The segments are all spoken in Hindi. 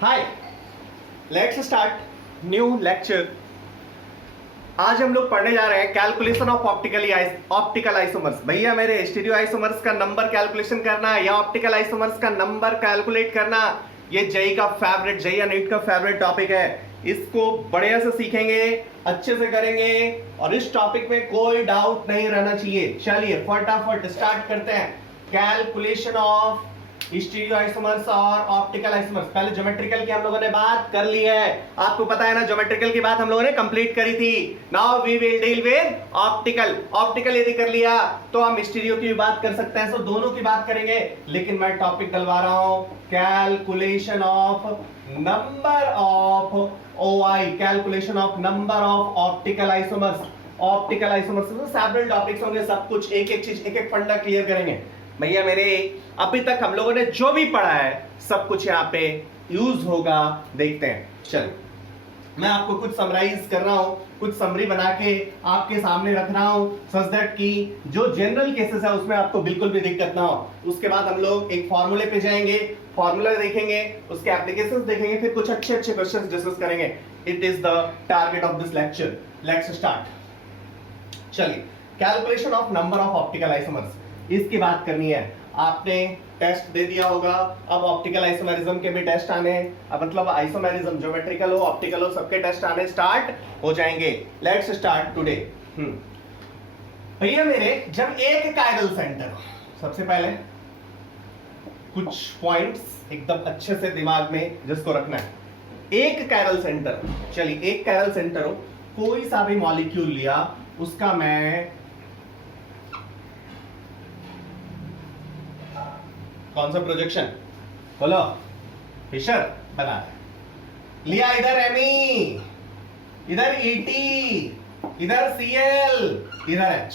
Hi, let's start new lecture. आज हम लोग पढ़ने जा रहे हैं कैलकुलेशन ऑफ ऑप्टिकल आइसोमर्स। भैया मेरे स्टीरियो आइसोमर्स का नंबर कैलकुलेशन करना या ऑप्टिकल आइसोमर्स का नंबर कैलकुलेट करना, ये जेई का फेवरेट, जेई या नीट का फेवरेट टॉपिक है। इसको बढ़िया से सीखेंगे, अच्छे से करेंगे और इस टॉपिक में कोई डाउट नहीं रहना चाहिए। चलिए फटाफट स्टार्ट करते हैं। कैलकुलेशन ऑफ स्टीरियो आइसोमर्स और ऑप्टिकल आइसोमर्स। पहले ज्योमेट्रिकल की हम लोगों ने बात कर ली है, आपको पता है ना, ज्योमेट्रिकल की बात हम लोगों ने कंप्लीट करी थी। Now we will deal with optical. Optical यदि कर लिया तो हम स्टीरियो की भी बात कर सकते हैं, सो दोनों की बात करेंगे। लेकिन मैं टॉपिक डलवा रहा हूं calculation of number of OI, calculation of number of optical isomers. Optical isomers में सेवरल टॉपिक्स होंगे, सब कुछ एक एक चीज, एक एक फंडा क्लियर करेंगे। भैया मेरे अभी तक हम लोगों ने जो भी पढ़ा है सब कुछ यहाँ पे यूज होगा, देखते हैं। चलिए मैं आपको कुछ समराइज कर रहा हूं, कुछ समरी बना के आपके सामने रख रहा हूं, सच दैट कि जो जनरल केसेस है उसमें आपको बिल्कुल भी दिक्कत ना हो। उसके बाद हम लोग एक फॉर्मूले पे जाएंगे, फॉर्मूला देखेंगे, उसके एप्लीकेशंस देखेंगे, फिर कुछ अच्छे अच्छे क्वेश्चंस डिस्कस करेंगे। It is the target of this lecture. Let's start. चलिए calculation of number of optical isomers, इसकी बात करनी है। आपने टेस्ट दे दिया होगा, अब ऑप्टिकल आइसोमेरिज्म के भी टेस्ट आने, अब मतलब आइसोमेरिज्म ज्योमेट्रिकल हो ऑप्टिकल हो सबके टेस्ट आने स्टार्ट हो जाएंगे। Let's start today. भैया मेरे जब एक कायरल सेंटर, सबसे पहले कुछ पॉइंट्स एकदम अच्छे से दिमाग में जिसको रखना है। एक कायरल सेंटर, चलिए एक कायरल सेंटर हो, कोई सा भी मॉलिक्यूल लिया, उसका मैं कौन सा प्रोजेक्शन बोलो, फिशर बना लिया, इधर एमी, इधर ईटी, इधर सीएल, इधर H.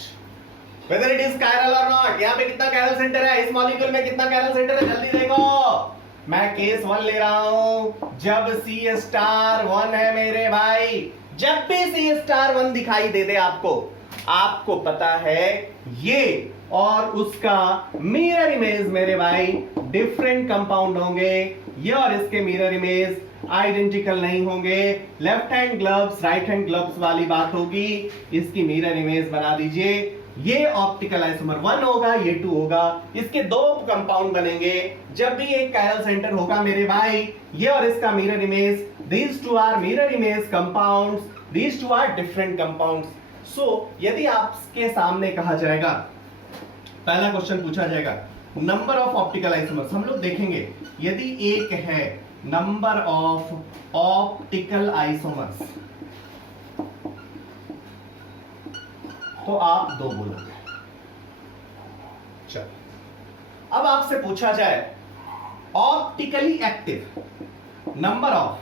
Whether it is chiral और नॉट। यहां पे कितना कायरल सेंटर है, इस मॉलिक्यूल में कितना कायरल सेंटर है, जल्दी देखो। मैं केस 1 ले रहा हूं, जब C स्टार 1 है मेरे भाई, जब भी C स्टार 1 दिखाई दे दे आपको पता है ये और उसका मिरर इमेज मेरे भाई डिफरेंट कंपाउंड होंगे, ये और इसके मिरर इमेज आइडेंटिकल नहीं होंगे। Left hand gloves right hand gloves वाली बात होगी। इसकी मिरर इमेज बना दीजिए, ये ऑप्टिकल आइसोमर 1 होगा, ये 2 होगा, इसके दो कंपाउंड बनेंगे। जब भी एक कायरल सेंटर होगा मेरे भाई, ये और इसका mirror image, these two are mirror image compounds, these two are different compounds। सो यदि आपके सामने कहा जाएगा, पहला क्वेश्चन पूछा जाएगा नंबर ऑफ ऑप्टिकल आइसोमर्स, हम लोग देखेंगे यदि एक है नंबर ऑफ ऑप्टिकल आइसोमर्स तो आप 2 बोलोगे। चलो अब आपसे पूछा जाए optically active number of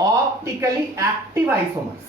optically active isomers,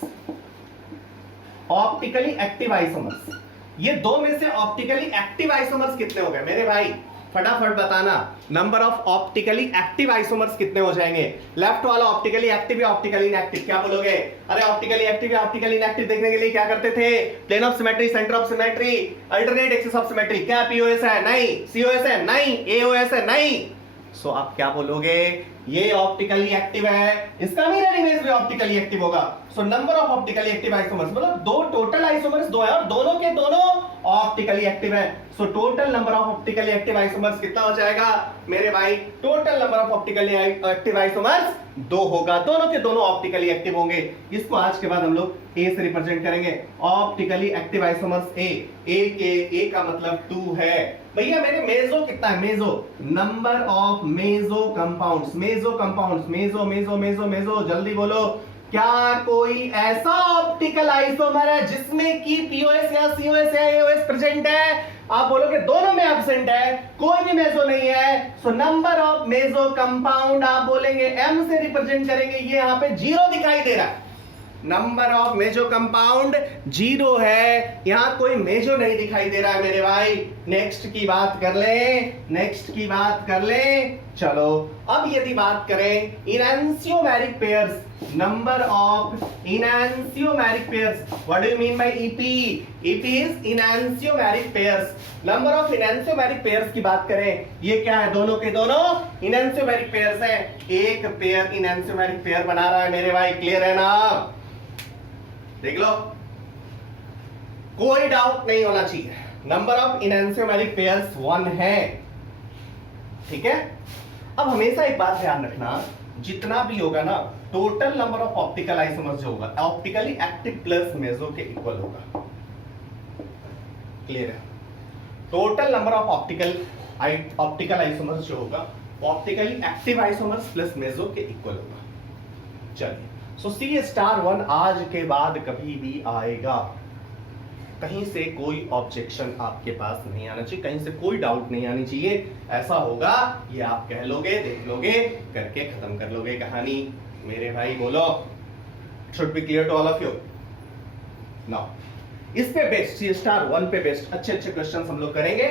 optically active isomers, ये दो में से ऑप्टिकली एक्टिव आइसोमर्स कितने हो गए मेरे भाई, फटाफट बताना। Number of optically active isomers कितने हो जाएंगे। लेफ्ट वाला ऑप्टिकली एक्टिव या ऑप्टिकली इनएक्टिव, क्या बोलोगे? अरे ऑप्टिकली एक्टिव या ऑप्टिकली इनएक्टिव देखने के लिए क्या करते थे, plane of symmetry, centre of symmetry, alternate axis of symmetry. क्या पीओएस है? नहीं। सीओएस है? नहीं। एओएस है? नहीं। सो आप क्या बोलोगे, ये ऑप्टिकली एक्टिव है, इसका मिरर इमेज भी ऑप्टिकली एक्टिव होगा। So number of optically active isomers, मतलब 2 टोटल आइसोमर्स 2 है और दोनों के दोनों ऑप्टिकली एक्टिव है। So total number of optically active isomers कितना हो जाएगा मेरे भाई, total number of optically active isomers 2 होगा, दोनों के दोनों ऑप्टिकली एक्टिव होंगे। इसको आज के बाद हम लोग ए से रिप्रेजेंट करेंगे, ऑप्टिकली एक्टिव आइसोमर्स ए का मतलब 2 है। भैया मेरे मेजो कितना है, meso number of meso compounds, meso compounds, meso meso meso meso, जल्दी बोलो। क्या कोई ऐसा ऑप्टिकल आइसोमर है जिसमें कि पीओएस या सीओएस या एओएस प्रेजेंट है? आप बोलोगे दोनों में एब्सेंट है, कोई भी मेजो नहीं है। So number of meso compound आप बोलेंगे एम से रिप्रेजेंट करेंगे, ये यहां पे 0 दिखाई दे रहा है, नंबर ऑफ मेजो कंपाउंड 0 है, यहां कोई मेजो नहीं दिखाई दे रहा है मेरे भाई। नेक्स्ट की बात कर ले। चलो अब यदि बात करें enantiomeric pairs, number of enantiomeric pairs, what do you mean by EP? EP is enantiomeric pairs. Number of enantiomeric pairs की बात करें, ये क्या है? दोनों के दोनों इनैंसियोमेरिक पेयर्स हैं। एक पेयर इनैंसियोमेरिक पेयर बना रहा है मेरे भाई, क्लियर है ना? देख लो, कोई डाउट नहीं होना चाहिए। नंबर ऑफ इनैंसियोमेरिक पेयर्स 1 है, ठीक है। अब हमेशा एक बात ध्यान रखना, जितना भी होगा ना, total number of optical isomers जो होगा ऑप्टिकली एक्टिव प्लस मेसो के इक्वल होगा, क्लियर है? Total number of optical isomers जो होगा optically active isomers plus meso के इक्वल होगा। चलिए, सो C*1 आज के बाद कभी भी आएगा, कहीं से कोई ऑब्जेक्शन आपके पास नहीं आना चाहिए, कहीं से कोई डाउट नहीं आनी चाहिए। ऐसा होगा ये आप कह लोगे, देख लोगे, करके खत्म कर लोगे कहानी। मेरे भाई बोलो, should be clear to all of you now. इस पे बेस्ट C*1 पे बेस्ट अच्छे क्वेश्चंस हम लोग करेंगे,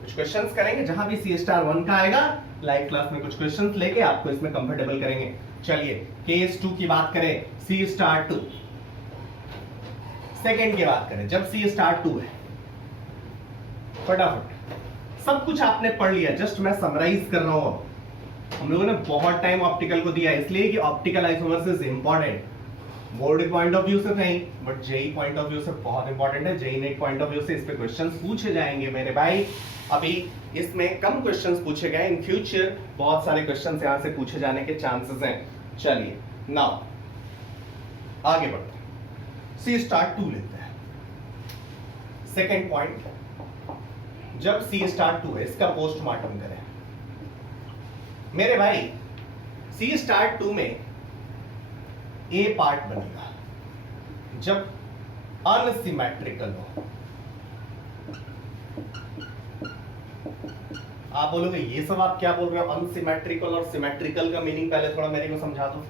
कुछ क्वेश्चंस करेंगे जहां भी C*1 का आएगा, लाइव क्लास में कुछ क्वेश्चंस लेके आपको इसमें कंफर्टेबल करेंगे। चलिए केस 2 की बात करें, C*2 सेकेंड की बात करें, जब C*2 है, फटाफट सब कुछ आपने पढ़ लिया, जस्ट मैं समराइज कर रहा हूं। हम लोगों ने बहुत टाइम ऑप्टिकल को दिया, इसलिए कि optical isomers is important, board point of view से नहीं but JEE point of view से बहुत इंपॉर्टेंट है। JEE NEET point of view से इस पे क्वेश्चंस पूछे जाएंगे मेरे भाई। अभी इसमें कम क्वेश्चंस पूछे गए, इन फ्यूचर बहुत सारे क्वेश्चंस यहां से पूछे जाने के चांसेस हैं। चलिए नाउ आगे बढ़ते हैं, C*2 लेते हैं। सेकेंड पॉइंट, जब C*2 है, इसका पोस्टमार्टम करें मेरे भाई। C*2 में A पार्ट बनेगा जब अनसिमेट्रिकल हो। आप बोलोगे ये सब आप क्या बोल रहे हो? अनसिमेट्रिकल और सिमेट्रिकल का मीनिंग पहले थोड़ा मेरे को समझा दो।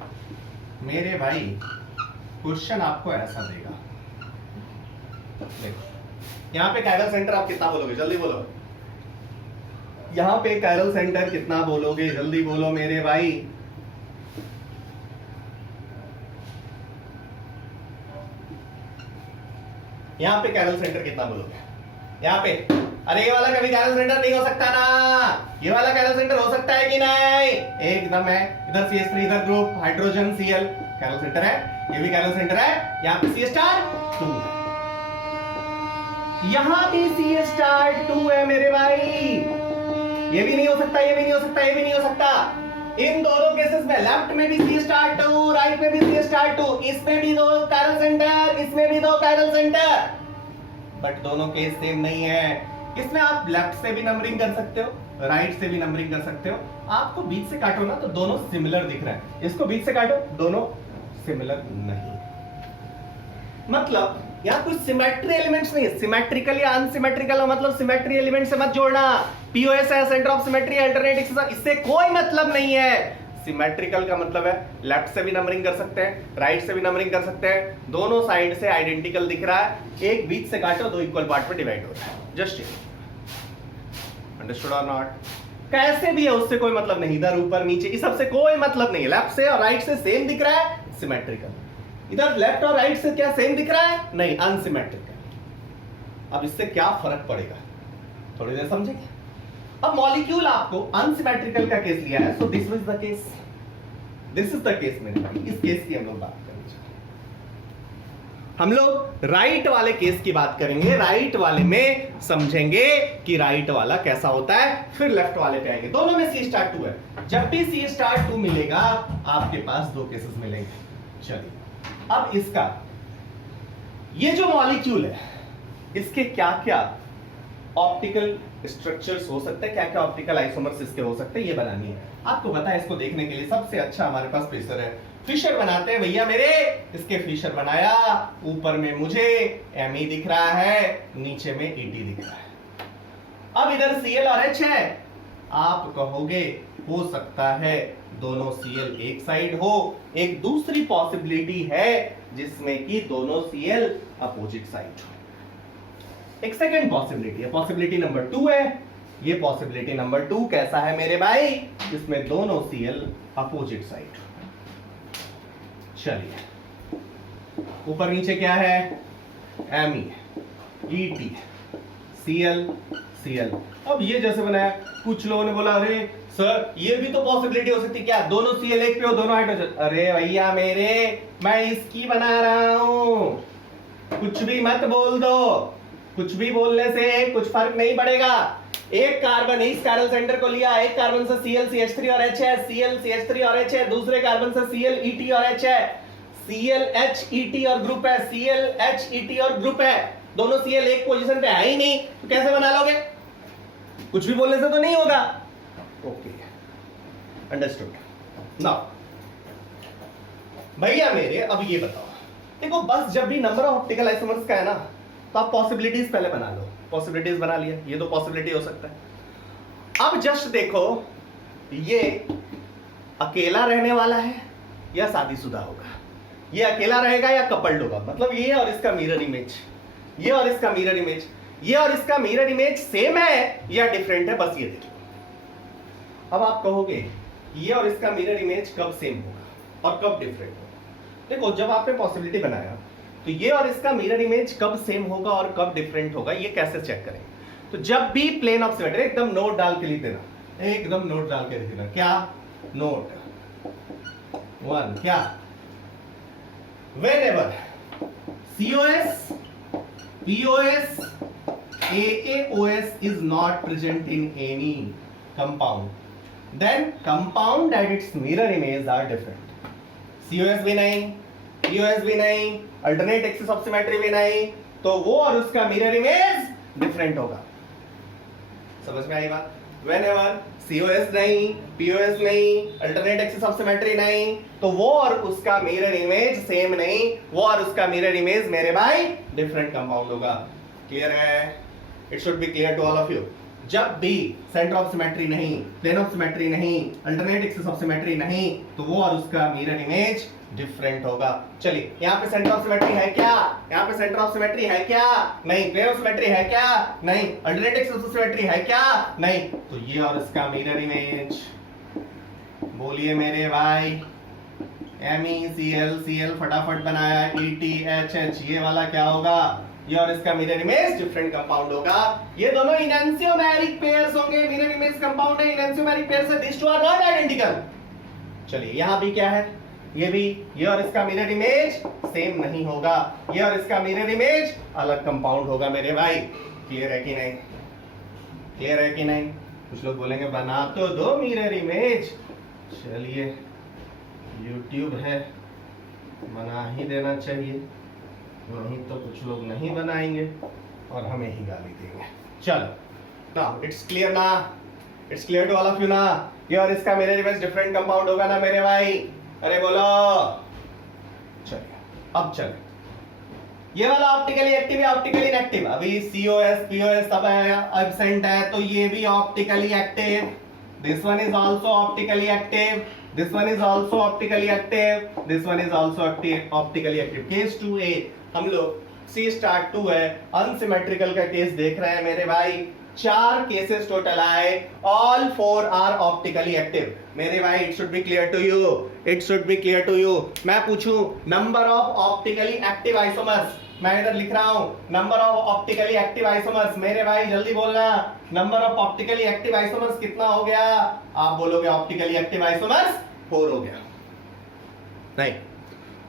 मेरे भाई क्वेश्चन आपको ऐसा देगा, देखो यहां पे कायरल सेंटर आप कितना बोलोगे? जल्दी बोलो, यहां पे कायरल सेंटर कितना बोलोगे? जल्दी बोलो मेरे भाई। यहां पे कायरल सेंटर कितना बोलोगे? यहां पे, अरे ये वाला कभी कायरल सेंटर नहीं हो सकता ना, ये वाला कायरल सेंटर हो सकता है कि नहीं? एकदम है। इधर CH3, इधर group hydrogen Cl, chiral centre है, ये भी कायरल सेंटर है। यहाँ पे C*2 है, यहाँ भी C*2 है मेरे भाई। ये भी नहीं हो सकता, ये भी नहीं हो सकता, ये भी नहीं हो सकता। इन दोनों केसेस में, लेफ्ट में भी C*2, राइट में भी C*2, इसमें भी दो कायरल सेंटर, इसमें भी दो कायरल सेंटर, बट दोनों केस सेम नहीं है। इसमें आप लेफ्ट से भी नंबरिंग कर सकते हो, राइट से भी नंबरिंग कर सकते हो। आपको बीच से काटो ना तो दोनों सिमिलर दिख रहे हैं, इसको बीच से काटो, दोनों सिमिलर नहीं। मतलब यहाँ कुछ सिमेट्री एलिमेंट्स नहीं है, सिमेट्रिकल या अनसिमेट्रिकल मतलब सिमेट्री एलिमेंट से मत जोड़ना। पीओएस है, सेंटर ऑफ सिमेट्री, अल्टरनेट, इससे कोई मतलब नहीं है। सिमेट्रिकल का मतलब है लेफ्ट से भी नंबरिंग कर सकते हैं, राइट से भी नंबरिंग कर सकते हैं, दोनों साइड से आइडेंटिकल दिख रहा है, एक बीच से काटो, दो इक्वल पार्ट में डिवाइड हो रहा है। जस्ट अंडरस्टूड और नॉट? कैसे भी है उससे कोई मतलब नहीं, इधर ऊपर नीचे इस सबसे कोई मतलब नहीं है। लेफ्ट से और राइट से सेम दिख रहा है, सिमेट्रिकल। इधर लेफ्ट और राइट से क्या सेम दिख रहा है? नहीं, अनसिमेट्रिकल। अब इससे क्या फर्क पड़ेगा थोड़ी देर समझेंगे। अब मॉलिक्यूल आपको अनसिमेट्रिकल का केस लिया है, so this is the case, this is the case मेरे भाई। इस केस की हम लोग बात करेंगे, हम लोग राइट वाले केस की बात करेंगे, राइट वाले में समझेंगे कि राइट वाला कैसा होता है, फिर लेफ्ट वाले पे आएंगे। दोनों में C*2 है, जब भी C*2 मिलेगा आपके पास दो केसेस मिलेंगे। चलिए अब इसका, ये जो मॉलिक्यूल है इसके क्या क्या ऑप्टिकल स्ट्रक्चर्स हो सकते हैं, क्या क्या ऑप्टिकल आइसोमर्स इसके हो सकते हैं, ये बनानी है आपको। पता है इसको देखने के लिए सबसे अच्छा हमारे पास फिशर है, फिशर बनाते हैं भैया मेरे। इसके फिशर बनाया, ऊपर में मुझे Me दिख रहा है, नीचे में Et दिख रहा है। अब इधर Cl और H है, आप कहोगे हो सकता है दोनों Cl एक साइड हो, एक दूसरी पॉसिबिलिटी है जिसमें कि दोनों Cl अपोजिट साइड हो। एक सेकंड पॉसिबिलिटी है, पॉसिबिलिटी नंबर 2 है। ये पॉसिबिलिटी नंबर 2 कैसा है मेरे भाई, इसमें दोनों Cl अपोजिट साइड। चलिए ऊपर नीचे क्या है, Me, Et, Cl, Cl। अब ये जैसे बनाया, कुछ लोगों ने बोला अरे सर ये भी तो पॉसिबिलिटी हो सकती, क्या दोनों Cl एक पे हो, दोनों हाइड्रोजन। अरे भैया मेरे, मैं इसकी बना रहा हूं, कुछ भी मत बोल दो, कुछ भी बोलने से कुछ फर्क नहीं पड़ेगा। एक कार्बन इस कार्बन सेंटर को लिया, एक कार्बन से Cl CH3 और H है, Cl CH3 और H है, दूसरे कार्बन से Cl Et और H है, Cl H Et और ग्रुप है, Cl H Et और ग्रुप है, दोनों Cl एक पोजीशन पे है ही नहीं, तो कैसे बना लोगे, कुछ भी बोलने से तो नहीं होगा। Okay understood. नाउ भैया मेरे, अब ये बताओ, देखो बस जब भी नंबर ऑफ ऑप्टिकल आइसोमर्स का है ना, तो आप पॉसिबिलिटीज पहले बना लो। पॉसिबिलिटीज बना लिया, ये तो पॉसिबिलिटी हो सकता है। अब जस्ट देखो ये अकेला रहने वाला है या शादीशुदा होगा, ये अकेला रहेगा या कपल्ड होगा, मतलब ये और इसका मिरर इमेज, ये और इसका मिरर इमेज, ये और इसका मिरर इमेज सेम है या डिफरेंट है, बस ये देखो। अब आप कहोगे ये और इसका मिरर इमेज कब सेम होगा और कब डिफरेंट होगा। देखो जब आपने पॉसिबिलिटी बनाया तो ये और इसका मिरर इमेज कब सेम होगा और कब डिफरेंट होगा, ये कैसे चेक करें। तो जब भी प्लेन ऑफ सिमेट्री, एकदम नोट डाल के लिख देना, एकदम नोट डाल के लिख देना, क्या नोट 1, क्या whenever COS, POS, AAOS is not present in any compound, then compound and its mirror image are different. COS भी नहीं, POS भी नहीं, अल्टरनेट एक्सिस ऑफ सिमेट्री भी नहीं, तो वो और उसका मिरर इमेज डिफरेंट होगा। समझ में आई बात। Whenever COS नहीं, POS नहीं, अल्टरनेट एक्सिस ऑफ सिमेट्री नहीं, तो वो और उसका मिरर इमेज सेम नहीं, वो और उसका मिरर इमेज मेरे भाई डिफरेंट कंपाउंड होगा। क्लियर है? It should be clear to all of you. जब भी सेंटर ऑफ सिमेट्री नहीं, प्लेन ऑफ सिमेट्री नहीं, अल्टरनेट एक्सिस ऑफ सिमेट्री नहीं, तो वो और उसका मिरर इमेज डिफरेंट होगा। चलिए यहाँ पे सेंटर ऑफ सिमेट्री है क्या, यहाँ पे सेंटर ऑफ सिमेट्री है क्या, नहीं। प्लेन ऑफ सिमेट्री है क्या, नहीं। अल्टरनेट एक्सिस ऑफ सिमेट्री है क्या, नहीं। तो ये और इसका मिरर इमेज, बोलिए मेरे भाई, MECl फटाफट बनाया, ETHH, ये वाला क्या होगा, ये और इसका मिरर इमेज डिफरेंट कंपाउंड होगा। ये दोनों इनएंशियोमेरिक पेयर्स होंगे, मिरर इमेज कंपाउंड है, इनएंशियोमेरिक पेयर्स है, this two are not identical. चलिए यहाँ भी क्या है, ये भी, ये और इसका मिरर इमेज सेम नहीं होगा, ये और इसका मिरर इमेज अलग कंपाउंड होगा मेरे भाई। क्लियर है कि नहीं, क्लियर है कि नहीं। कुछ लोग बोलेंगे बना तो दो मिरर इमेज, चलिए YouTube है, बना ही देना चाहिए, नहीं तो कुछ लोग नहीं बनाएंगे और हमें ही गाली देंगे। चलो नाउ इट्स क्लियर ना, it's clear to all of you ना, ये और इसका मिरर इमेज डिफरेंट कंपाउंड होगा ना मेरे भाई, अरे बोलो। चलिए अब चले, ये वाला ऑप्टिकली एक्टिव या ऑप्टिकली इनएक्टिव, अभी COS POS सब एब्सेंट है, तो ये भी optically active. This one is also optically active, this one is also optically active, this one is also optically active. Case 2A हम लोग C*2 है, अनसिमेट्रिकल का केस देख रहे हैं मेरे भाई। 4 केसेस टोटल आए, ऑल 4 आर ऑप्टिकली एक्टिव मेरे भाई। It should be clear to you, it should be clear to you. मैं पूछूं number of optically active isomers, मैं इधर लिख रहा हूं number of optically active isomers, मेरे भाई जल्दी बोलना, number of optically active isomers कितना हो गया। आप बोलोगे ऑप्टिकली एक्टिव आइसोमर्स 4 हो गया, नहीं।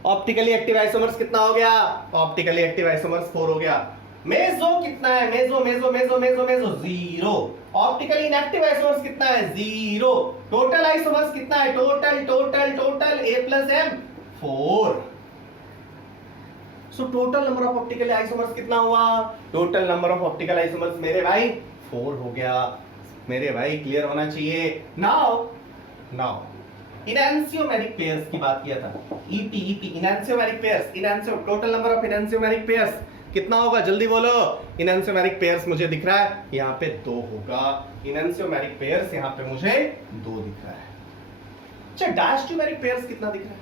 ऑप्टिकली एक्टिव आइसोमर्स कितना हो गया, ऑप्टिकली एक्टिव आइसोमर्स 4 हो गया। मेसो कितना है, meso meso meso meso meso 0। Optically inactive isomers कितना है, 0। टोटल आइसोमर्स कितना है, total total total A+M 4। So total number of optical isomers कितना हुआ, total number of optical isomers मेरे भाई 4 हो गया मेरे भाई। क्लियर होना चाहिए। नाउ इनएंशियोमेरिक पेयर्स की बात किया था, EP enantiomeric pairs, enantio total number of enantiomeric pairs कितना होगा, जल्दी बोलो। इनएंशियोमेरिक पेयर्स मुझे दिख रहा है यहाँ पे 2 होगा, इनएंशियोमेरिक पेयर्स यहाँ पे मुझे 2 दिख रहा है। अच्छा डायस्ट्रोमेरिक पेयर्स कितना दिख रहा है,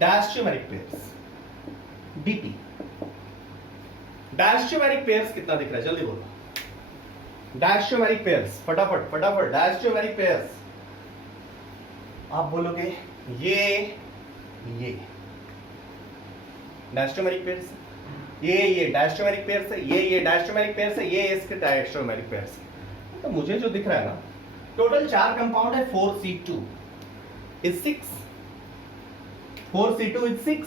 डायस्ट्रोमेरिक पेयर्स DP डायस्टोमेरिक पेयर्स कितना दिख रहा है, जल्दी बोलो। डायस्टोमेरिक पेयर्स, फटाफट फटाफट, डायस्टोमेरिक पेयर्स। आप बोलोगे ये डायस्टोमेरिक पेयर्स, ये डायस्टोमेरिक पेयर्स है, ये डायस्टोमेरिक पेयर्स है, ये इसके डायस्टोमेरिक पेयर्स है। तो मुझे जो दिख रहा है ना, टोटल 4 कंपाउंड है, 4C2 इज 6, 4C2 इज 6,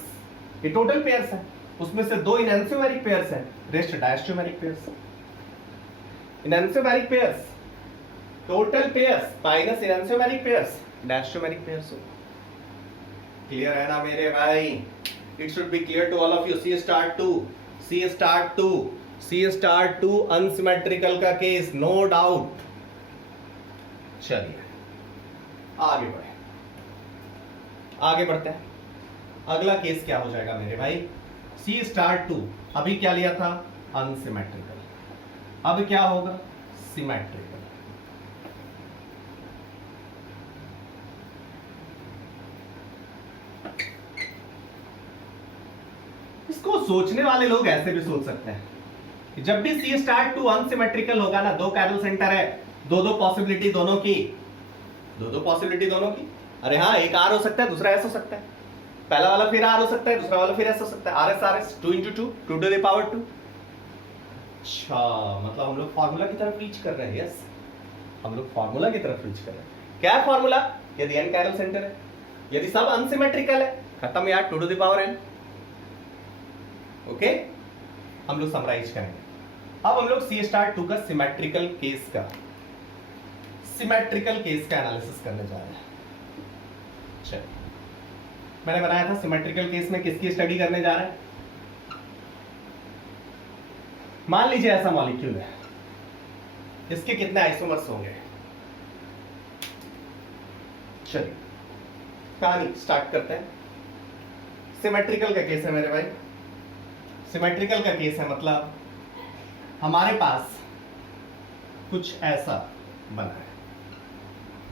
ये टोटल पेयर्स है। उसमें से 2 इनएंसियोमेरिक पेयर्स हैं, rest diastereomeric pairs. Enantiomeric pairs, total pairs minus enantiomeric pairs, diastereomeric pairs हो। क्लियर है ना मेरे भाई? It should be clear to all of you. C star two unsymmetrical का केस, नो डाउट। चलिए आगे बढ़ते हैं। अगला केस क्या हो जाएगा मेरे भाई? C*2 अभी क्या लिया था? अनसिमेट्रिकल। अब क्या होगा? सिमेट्रिकल। इसको सोचने वाले लोग ऐसे भी सोच सकते हैं कि जब भी C*2 अनसिमेट्रिकल होगा ना, 2 कैरल सेंटर है, दो पॉसिबिलिटी दोनों की, दो पॉसिबिलिटी दोनों की। अरे हाँ, एक आर हो सकता है, दूसरा एस हो सकता है। पहला वाला फिर आर हो सकता है, दूसरा वाला फिर एस हो सकता है। R S 2 × 2 2 to the power 2। अच्छा, मतलब हम लोग फार्मूला की तरफ रीच कर रहे हैं। यस, हम लोग फार्मूला की तरफ रीच कर रहे हैं। क्या है फार्मूला? यदि n कैरल सेंटर है, यदि सब अनसिमेट्रिकल है, खत्म यार, 2 to the power n। Okay, हम लोग समराइज करेंगे। अब हम लोग C*2 का सिमेट्रिकल केस का एनालिसिस करने जा रहे हैं। चलिए, मैंने बनाया था सिमेट्रिकल केस में किसकी स्टडी करने जा रहे हैं। मान लीजिए ऐसा मॉलिक्यूल है, इसके कितने आइसोमर्स होंगे। चलिए कहानी स्टार्ट करते हैं। सिमेट्रिकल का केस है मेरे भाई, सिमेट्रिकल का केस है, मतलब हमारे पास कुछ ऐसा बना है।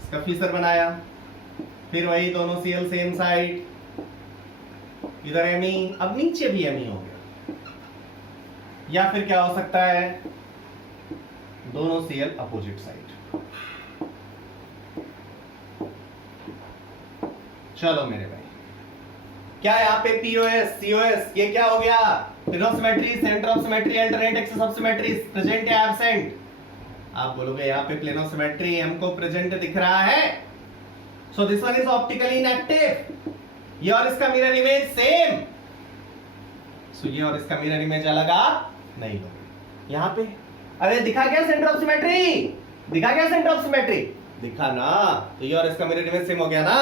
इसका फीचर बनाया, फिर वही दोनों Cl सेम साइड, इधर Me, अब नीचे भी Me हो गया। या फिर क्या हो सकता है, दोनों Cl अपोजिट साइड। चलो मेरे भाई, क्या यहाँ पे POS COS, ये क्या हो गया? Plane of symmetry, centre of symmetry, alternate axis of symmetry, present या एब्सेंट। आप बोलोगे यहाँ पे प्लेनोसिमेट्री हमको प्रेजेंट दिख रहा है, so this one is optically inactive. ये और इसका मिरर इमेज सेम, सो ये और इसका मिरर इमेज अलग आ नहीं होगी। यहाँ पे अरे दिखा क्या सेंटर ऑफ सिमेट्री? दिखा क्या सेंटर ऑफ सिमेट्री? दिखा ना, तो ये और इसका मिरर इमेज सेम हो गया ना।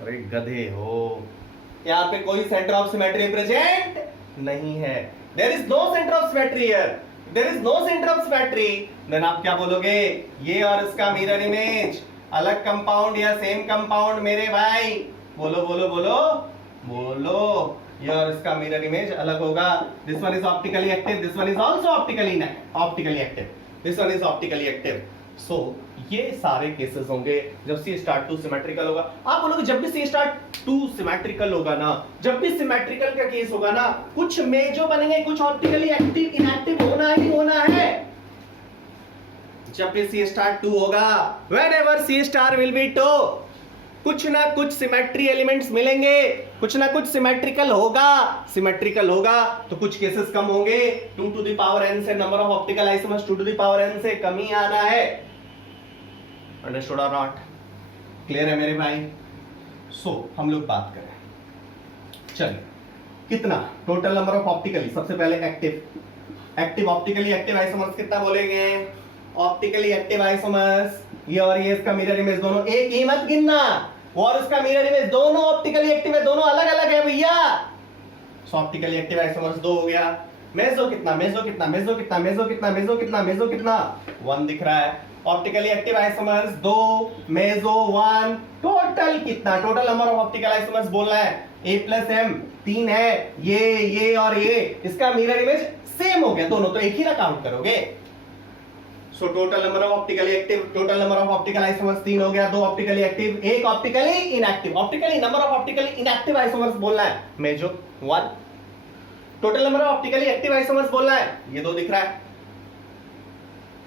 अरे गधे हो, यहाँ पे कोई सेंटर ऑफ सिमेट्री प्रेजेंट नहीं है। There is no centre of symmetry here, there is no centre of symmetry. Then आप क्या बोलोगे? ये और इसका मिरर इमेज अलग कंपाउंड या सेम कंपाउंड मेरे भाई? बोलो बोलो बोलो बोलो। ये और इसका मिरर इमेज अलग होगा। This one is optically active, this one is also optically active, this one is optically active. So ये सारे केसेस होंगे जब C*2 सिमेट्रिकल होगा। आप बोलोगे जब भी C*2 सिमेट्रिकल होगा ना, जब भी सिमेट्रिकल का केस होगा ना, कुछ मेजो बनेंगे, कुछ ऑप्टिकली एक्टिव इनएक्टिव होना ही होना है। जब भी C*2 होगा, whenever C* will be 2, कुछ ना कुछ सिमेट्री एलिमेंट्स मिलेंगे, कुछ ना कुछ सिमेट्रिकल होगा, तो कुछ केसेस कम होंगे। 2 to the power n से number of optical isomers 2 to the power n से कम ही आना है। अंडरस्टूड और नॉट? क्लियर है मेरे भाई? सो हम लोग बात करें, चलिए कितना टोटल नंबर ऑफ ऑप्टिकली, सबसे पहले एक्टिव ऑप्टिकली एक्टिव आइसोमर्स कितना बोलेंगे? ऑप्टिकली एक्टिव आइसोमर्स, ये और ये इसका मिरर इमेज दोनों एक ही मत गिनना, और इसका मिरर इमेज दोनों ऑप्टिकली एक्टिव है, दोनों अलग अलग है भैया। सो ऑप्टिकली एक्टिव आइसोमर्स 2 हो गया। मेसो कितना 1 दिख रहा है। Optically active isomers 2, meso 1, total कितना? Total number of optical isomers बोलना है A+M 3 है। ये और ये इसका मिरर इमेज सेम हो गया, दोनों तो एक ही ना काउंट करोगे। So total number of optically active, total number of optical isomers 3 हो गया, 2 optically active, 1 optically inactive. Optically number of optically inactive isomers बोलना है मेजो 1। Total number of optically active isomers बोलना है, ये दो दिख रहा है,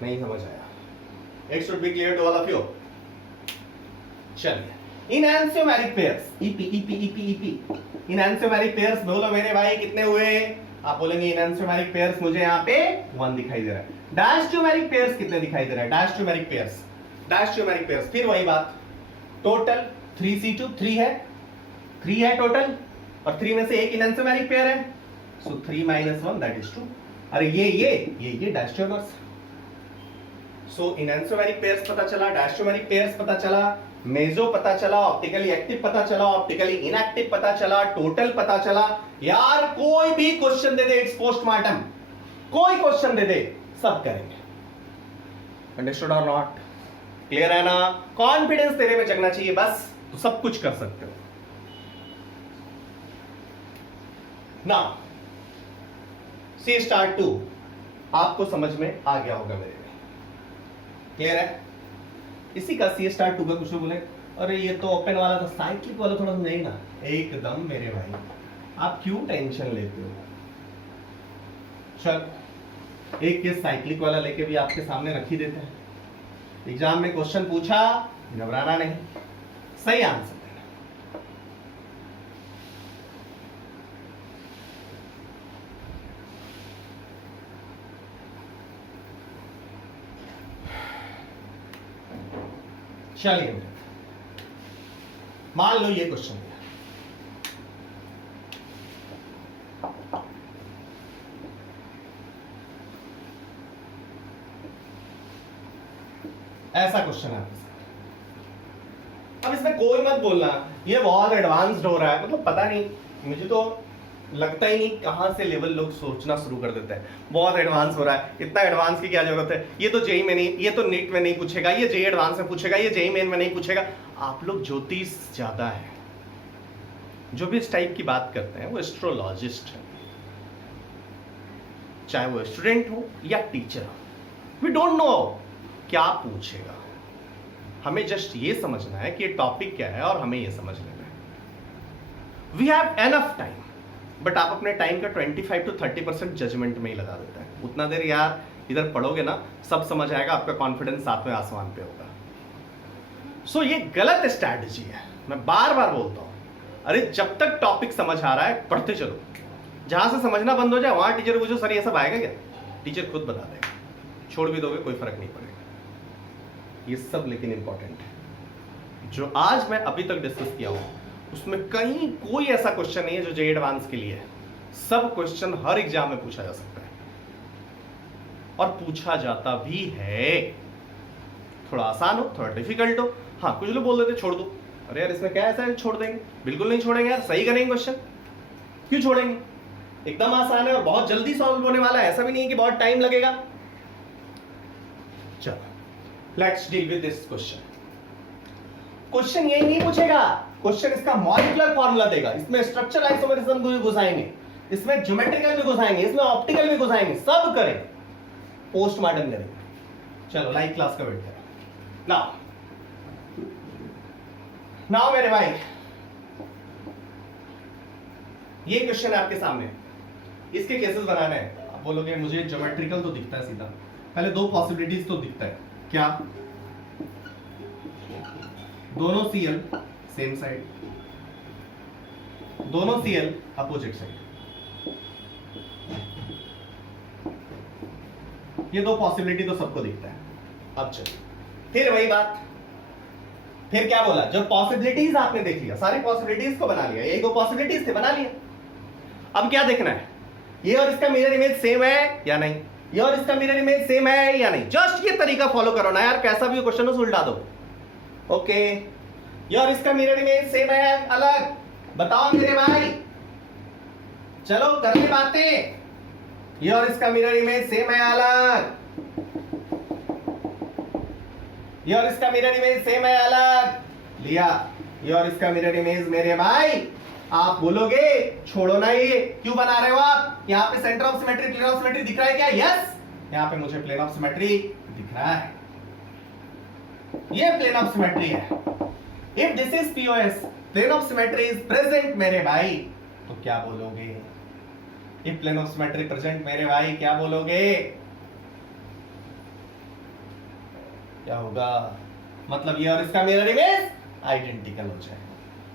नहीं समझ आया, it should be clear to all of you. चलिए enantiomeric pairs, EP EP EP EP, enantiomeric pairs बोलो मेरे भाई कितने हुए, आप बोलेंगे इनएंशियोमेरिक पेयर्स मुझे यहाँ पे 1 दिखाई दे रहा है। डायस्टियोमेरिक पेयर्स कितने दिखाई दे रहा है, डायस्टियोमेरिक पेयर्स, डायस्टियोमेरिक पेयर्स फिर वही बात, टोटल 3C2 3 है, 3 है टोटल, और 3 में से एक इनएंशियोमेरिक पेयर है, सो 3 - 1 दैट इज 2। अरे ये डायस्टियोमर्स, सो इनएंशियोमेरिक पेयर्स पता चला, डायस्टियोमेरिक पेयर्स पता चला, मेजो पता चला, ऑप्टिकली एक्टिव पता चला, ऑप्टिकली इनएक्टिव पता चला, टोटल पता चला। यार कोई भी question they they, it's postmortem, कोई क्वेश्चन दे दे सब करेंगे, अंडरस्टूड और नॉट, क्लियर है ना? कॉन्फिडेंस तेरे में जगना चाहिए बस, तो सब कुछ कर सकते हो ना। C*2 आपको समझ में आ गया होगा मेरे में, क्लियर है? इसी का C*2 का कुछ बोले अरे ये तो ओपन वाला था, साइक्लिक वाला थोड़ा नहीं ना, एकदम मेरे भाई आप क्यों टेंशन लेते हो। चल एक केस साइक्लिक वाला लेके भी आपके सामने रख ही देते हैं, एग्जाम में क्वेश्चन पूछा, घबराना नहीं, सही आंसर देना। चलिए मान लो ये क्वेश्चन दिया, ऐसा क्वेश्चन है आपके साथ। अब इसमें कोई मत बोलना ये बहुत एडवांस्ड हो रहा है, मतलब पता नहीं, मुझे तो लगता ही नहीं कहां से लेवल लोग सोचना शुरू कर देते हैं, बहुत एडवांस हो रहा है, इतना एडवांस की क्या जरूरत है, ये तो जेई में नहीं, ये तो नीट में नहीं पूछेगा, ये जेई एडवांस में पूछेगा, ये जेई मेन में नहीं पूछेगा। आप लोग ज्योतिष ज्यादा है, जो भी इस टाइप की बात करते हैं वो एस्ट्रोलॉजिस्ट है, चाहे वो स्टूडेंट हो या टीचर हो, वी डोंट नो क्या पूछेगा, हमें जस्ट ये समझना है कि टॉपिक क्या है और हमें ये समझ लेना है। We have enough time, but आप अपने टाइम का 25 to 30% जजमेंट में ही लगा देते हैं। उतना देर यार इधर पढ़ोगे ना, सब समझ आएगा, आपका कॉन्फिडेंस सातवें आसमान पे होगा। सो ये गलत स्ट्रैटेजी है, मैं बार बार बोलता हूं, अरे जब तक टॉपिक समझ आ रहा है पढ़ते चलो, जहां से समझना बंद हो जाए वहां टीचर पूछो सर ये सब आएगा क्या, टीचर खुद बता देगा, छोड़ भी दोगे कोई फर्क नहीं पड़ेगा। ये सब लेकिन इंपॉर्टेंट है, जो आज मैं अभी तक डिस्कस किया हूं उसमें कहीं कोई ऐसा क्वेश्चन नहीं है जो जेईई एडवांस के लिए है, सब क्वेश्चन हर एग्जाम में पूछा जा सकता है और पूछा जाता भी है, थोड़ा आसान हो थोड़ा डिफिकल्ट हो। हाँ कुछ लोग बोल देते छोड़ दो, अरे यार इसमें क्या ऐसा है छोड़ देंगे, बिल्कुल नहीं छोड़ेंगे यार, सही करेंगे क्वेश्चन, क्यों छोड़ेंगे, एकदम आसान है और बहुत जल्दी सॉल्व होने वाला है, ऐसा भी नहीं है कि बहुत टाइम लगेगा। चलो let's deal with this question. Question यही नहीं पूछेगा, क्वेश्चन इसका मॉलिक्यूलर फार्मूला देगा, इसमें स्ट्रक्चरल आइसोमेरिज्म भी घुसाएंगे, इसमें ज्योमेट्रिकल भी घुसाएंगे, इसमें ऑप्टिकल भी घुसाएंगे, सब करें, पोस्टमार्टम करेंगे। चलो लाइव क्लास का वेट करें। नाउ मेरे भाई ये क्वेश्चन है आपके सामने, इसके केसेस बनाने हैं। आप बोलोगे मुझे ज्योमेट्रिकल तो दिखता है सीधा, पहले दो पॉसिबिलिटीज तो दिखता है, क्या दोनों Cl सेम साइड, दोनों Cl अपोजिट साइड, ये दो पॉसिबिलिटी तो सबको दिखता है। अब चलिए फिर वही बात, फिर क्या बोला, जब पॉसिबिलिटीज आपने देख लिया, सारी पॉसिबिलिटीज को बना लिया, यही दो पॉसिबिलिटीज थे बना लिया, अब क्या देखना है, ये और इसका मिरर इमेज सेम है या नहीं, ये और इसका मिरर इमेज सेम है या नहीं, जस्ट ये तरीका फॉलो करो ना यार, कैसा भी क्वेश्चन हो उल्टा दो। ओके ये और इसका मिरर इमेज सेम है अलग, बताओ मेरे भाई, चलो कर ले बातें, ये और इसका मिरर इमेज सेम है अलग, ये और इसका मिरर इमेज सेम है अलग, लिया, ये और इसका मिरर इमेज मेरे भाई, आप बोलोगे छोड़ो ना, ये क्यों बना रहे हो आप, यहाँ पे centre of symmetry plane of symmetry दिख रहा है क्या, यस, यहाँ पे मुझे प्लेन ऑफ सिमेट्री दिख रहा है, ये प्लेन ऑफ सिमेट्री है। If this is POS, plane of symmetry is present मेरे भाई, तो क्या बोलोगे, if plane of symmetry present मेरे भाई क्या बोलोगे, क्या होगा, मतलब ये और इसका मिरर इमेज आइडेंटिकल हो जाए।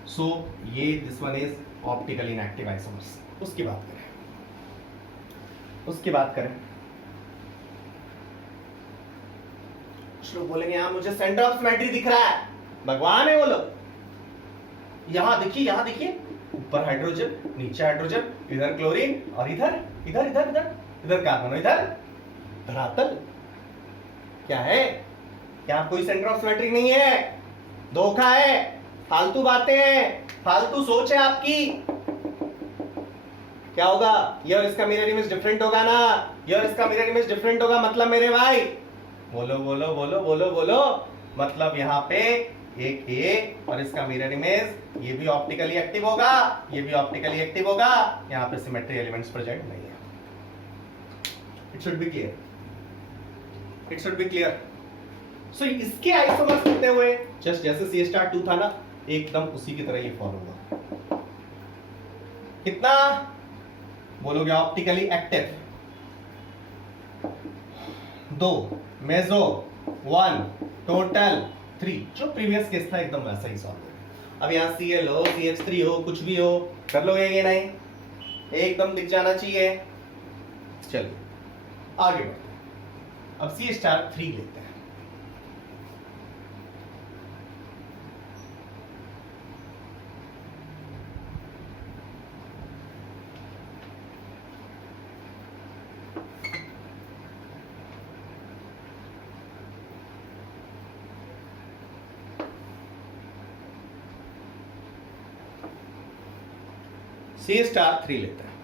सो ये this one is optical inactive isomers. उसकी बात करें कुछ लोग बोलेंगे यहां मुझे सेंटर ऑफ सिमेट्री दिख रहा है, भगवान है वो लोग। यहां देखिए ऊपर हाइड्रोजन, नीचे हाइड्रोजन, इधर क्लोरीन और इधर इधर इधर इधर इधर कार्बन, इधर धरातल। क्या है, क्या कोई सेंटर ऑफ सिमेट्री नहीं है? धोखा है, फालतू बातें हैं, फालतू सोच है आपकी। क्या होगा, ये और इसका मिरर इमेज डिफरेंट होगा ना, ये और इसका मिरर इमेज डिफरेंट होगा, मतलब मेरे भाई बोलो बोलो बोलो बोलो बोलो, मतलब यहाँ पे एक ए और इसका मिरर इमेज ये भी ऑप्टिकली एक्टिव होगा, ये भी ऑप्टिकली एक्टिव होगा, यहाँ पे सिमेट्री एलिमेंट्स प्रेजेंट नहीं है। It should be clear. So इसके आइसोमर्स कितने हुए, जस्ट जैसे C*2 था ना, एकदम उसी की तरह ये फॉलो हुआ। कितना बोलोगे ऑप्टिकली एक्टिव, 2 मेसो 1 टोटल 3, जो प्रीवियस केस था एकदम वैसा ही सॉल्व हो। अब यहाँ Cl हो, CH3 हो, कुछ भी हो, कर लोगे कि नहीं, एकदम दिख जाना चाहिए। चलिए आगे बढ़ते हैं, अब C*3 लेते हैं। C*3 लेते हैं।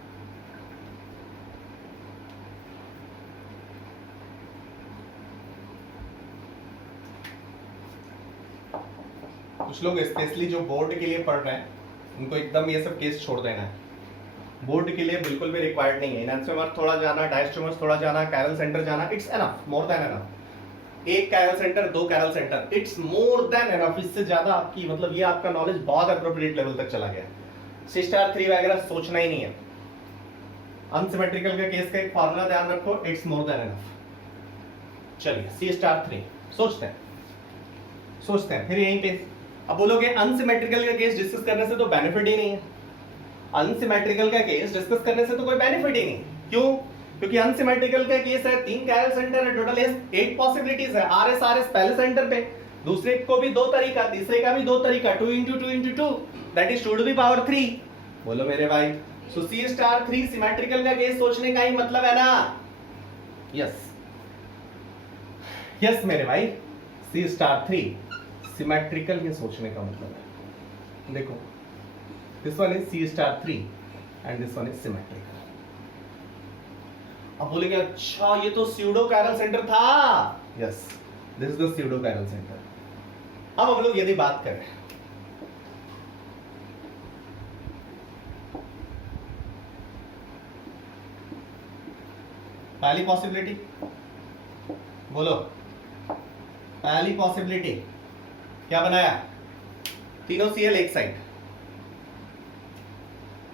कुछ लोग स्पेशली जो बोर्ड के लिए पढ़ रहे हैं उनको एकदम ये सब केस छोड़ देना है, बोर्ड के लिए बिल्कुल भी रिक्वायर्ड नहीं है। एनान्सियोमर थोड़ा जाना, डायस्टोमर्स थोड़ा जाना, कैरल सेंटर जाना, it's enough, more than enough. एक chiral centre, 2 chiral centre, it's more than enough. इससे ज्यादा आपकी मतलब ये आपका नॉलेज बहुत अप्रोप्रिएट लेवल तक चला गया। C*3 वगैरह सोचना ही नहीं है। अनसिमेट्रिकल का केस का एक फार्मूला ध्यान रखो, इट्स मोर देन एनफ। चलिए C*3 सोचते हैं फिर यहीं पे। अब बोलोगे अनसिमेट्रिकल का केस डिस्कस करने से तो बेनिफिट ही नहीं है। अनसिमेट्रिकल का केस डिस्कस करने से तो कोई बेनिफिट ही नहीं। क्यों? क्योंकि अनसिमेट्रिकल का केस है, 3 कैरल सेंटर है, टोटल 8 पॉसिबिलिटीज है। RS पहले सेंटर पे, दूसरे को भी 2 तरीका, तीसरे का भी 2 तरीका, 2 into 2 into 2 that is 2 to the power 3। बोलो मेरे भाई, सो C*3 सिमेट्रिकल का केस सोचने का ही मतलब है ना। यस मेरे भाई, C*3 सिमेट्रिकल के सोचने का मतलब है। देखो this one is C*3 and this one is symmetrical. अब बोलेंगे अच्छा ये तो स्यूडो कैरल सेंटर था। Yes, this is the pseudo chiral centre. अब हम लोग यदि बात करें पहली पॉसिबिलिटी, बोलो पहली पॉसिबिलिटी क्या बनाया, तीनों Cl एक साइड।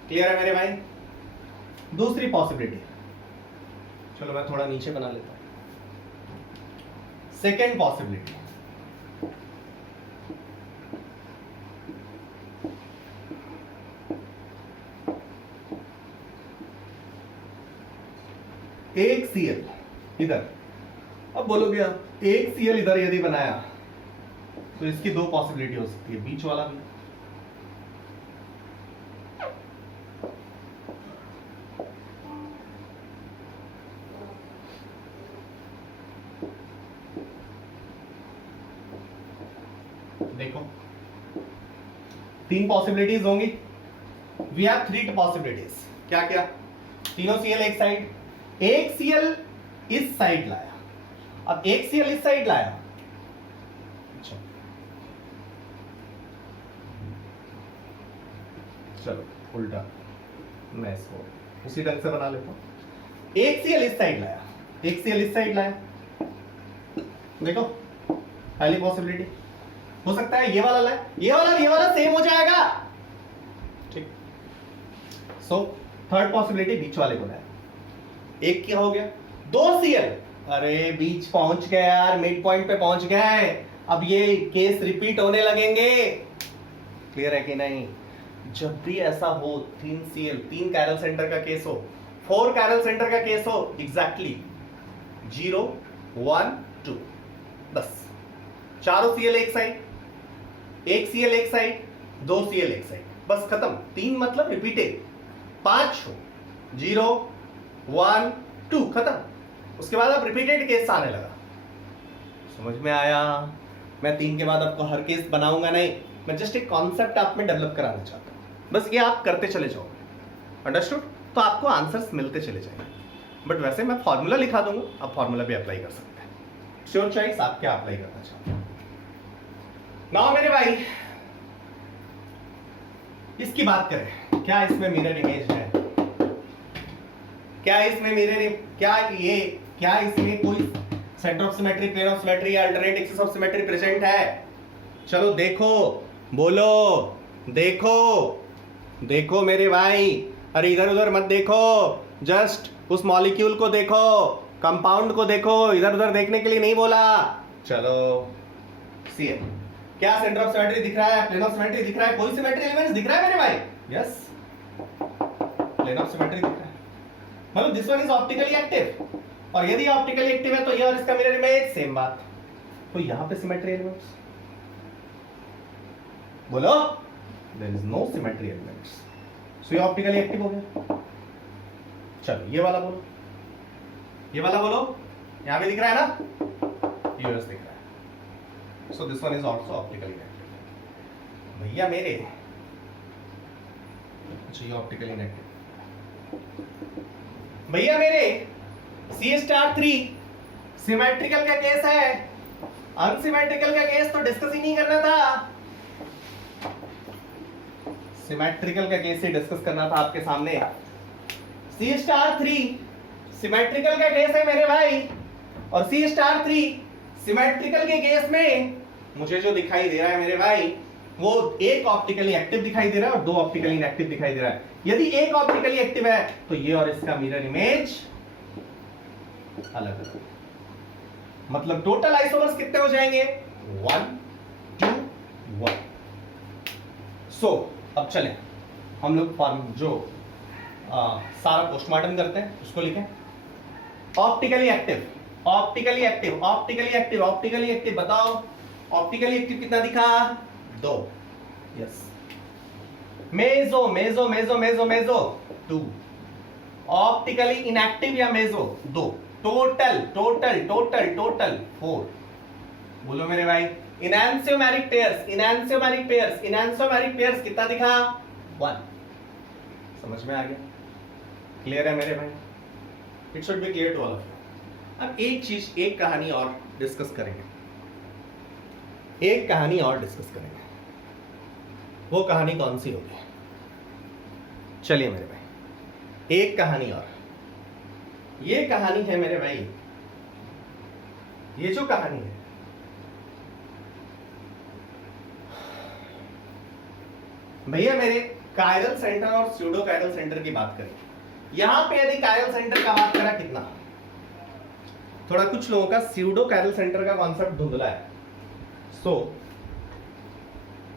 क्लियर है मेरे भाई? दूसरी पॉसिबिलिटी, चलो मैं थोड़ा नीचे बना लेता हूं। सेकेंड पॉसिबिलिटी, एक Cl इधर। अब बोलोगे एक Cl इधर यदि बनाया तो इसकी 2 पॉसिबिलिटी हो सकती है, बीच वाला भी। देखो 3 पॉसिबिलिटीज होंगी। We have 3 possibilities. क्या क्या? तीनों Cl एक साइड, एक Cl इस साइड लाया, अब एक Cl इस साइड लाया। अच्छा चलो उल्टा मैं इसको उसी ढंग से बना लेता हूं। एक Cl इस साइड लाया, एक Cl इस साइड लाया। देखो पहली पॉसिबिलिटी हो सकता है ये वाला लाए, ये वाला सेम हो जाएगा। ठीक, सो थर्ड पॉसिबिलिटी बीच वाले को है। एक क्या हो गया, 2Cl, अरे बीच पहुंच गए यार, मिड पॉइंट पे पहुंच गए। अब ये केस रिपीट होने लगेंगे, क्लियर है कि नहीं? जब भी ऐसा हो 3Cl, 3 कैरल सेंटर का केस हो, 4 कैरल सेंटर का केस हो, एग्जैक्टली 0 1 2, बस चारों Cl एक साइड, एक Cl एक साइड, 2Cl एक साइड, बस खत्म। 3 मतलब रिपीटेड, 5 हो, 0 1 2, खत्म। उसके बाद अब रिपीटेड केस आने लगा। समझ में आया? मैं 3 के बाद आपको हर केस बनाऊंगा नहीं, मैं जस्ट एक कॉन्सेप्ट आप में डेवलप कराना चाहता हूं, बस ये आप करते चले जाओ, अंडरस्टूड? तो आपको आंसर्स मिलते चले जाएंगे। बट वैसे मैं फॉर्मूला लिखा दूंगा, आप फॉर्मूला भी अप्लाई कर सकते हैं। श्योर चॉइस, आप क्या अप्लाई करना चाहते हैं? नाउ मेरे भाई इसकी बात करें, क्या इसमें मिरर इमेज है? क्या इसमें मिरर, क्या इसमें कोई centre of symmetry, plane of symmetry या alternate axis of symmetry present है? चलो देखो, बोलो, देखो देखो मेरे भाई, अरे इधर उधर मत देखो, जस्ट उस मॉलिक्यूल को देखो, कंपाउंड को देखो, इधर उधर देखने के लिए नहीं बोला। चलो Cl, क्या सेंटर ऑफ सिमेट्री दिख रहा है, प्लेन ऑफ सिमेट्री दिख रहा है, कोई सिमेट्री एलिमेंट्स दिख रहा है मेरे भाई? यस, प्लेन ऑफ सिमेट्री दिख रहा है, मतलब this one is optically active. और यदि ऑप्टिकली एक्टिव है तो ये और इसका मिरर इमेज सेम बात। तो यहां पे सिमेट्री एलिमेंट्स, बोलो, there is no symmetry elements, so ये ऑप्टिकली एक्टिव हो गया। चलो ये वाला बोलो, ये वाला बोलो, यहां पे दिख रहा है ना, यूएस दिख रहा है, so this one is also optically active. भैया मेरे, अच्छा ये ऑप्टिकली एक्टिव, भैया मेरे C*3 सिमेट्रिकल का केस है, अनसिमेट्रिकल का केस तो डिस्कस ही नहीं करना था। सिमेट्रिकल का केस ही डिस्कस करना था आपके सामने। C*3 सिमेट्रिकल का केस है मेरे भाई, और C*3 सिमेट्रिकल के केस में मुझे जो दिखाई दे रहा है मेरे भाई, वो एक ऑप्टिकली एक्टिव दिखाई दे रहा है और 2 ऑप्टिकली इनएक्टिव दिखाई दे रहा है। यदि एक ऑप्टिकली एक्टिव है तो ये और इसका मिरर इमेज अलग अलग, मतलब टोटल आइसोमर्स कितने हो जाएंगे? 1 2 1। सो अब चलें हम लोग फॉर्म जो सारा पोस्टमार्टम करते हैं उसको लिखें। Optically active, optically active, optically active, optically active, बताओ ऑप्टिकली एक्टिव कितना दिखा? 2। यस। मेजो मेजो मेजो मेजो मेजो 2। ऑप्टिकली इनएक्टिव या मेजो 2। Total total total total 4। बोलो मेरे भाई, इनैंसियोमेरिक पेयर्स, इनैंसियोमेरिक पेयर्स, इनैंसियोमेरिक पेयर्स कितना दिखा? 1। समझ में आ गया? क्लियर है मेरे भाई? It should be clear to all of you. अब एक चीज, एक कहानी और डिस्कस करेंगे, एक कहानी और डिस्कस करेंगे। वो कहानी कौन सी होगी? चलिए मेरे भाई, एक कहानी और। ये कहानी है मेरे भाई, ये जो कहानी है, भैया मेरे कायरल सेंटर और स्यूडो कायरल सेंटर की बात करें। यहां पे यदि कायरल सेंटर का बात करा, कितना, थोड़ा कुछ लोगों का स्यूडो कायरल सेंटर का कॉन्सेप्ट धुंधला है। सो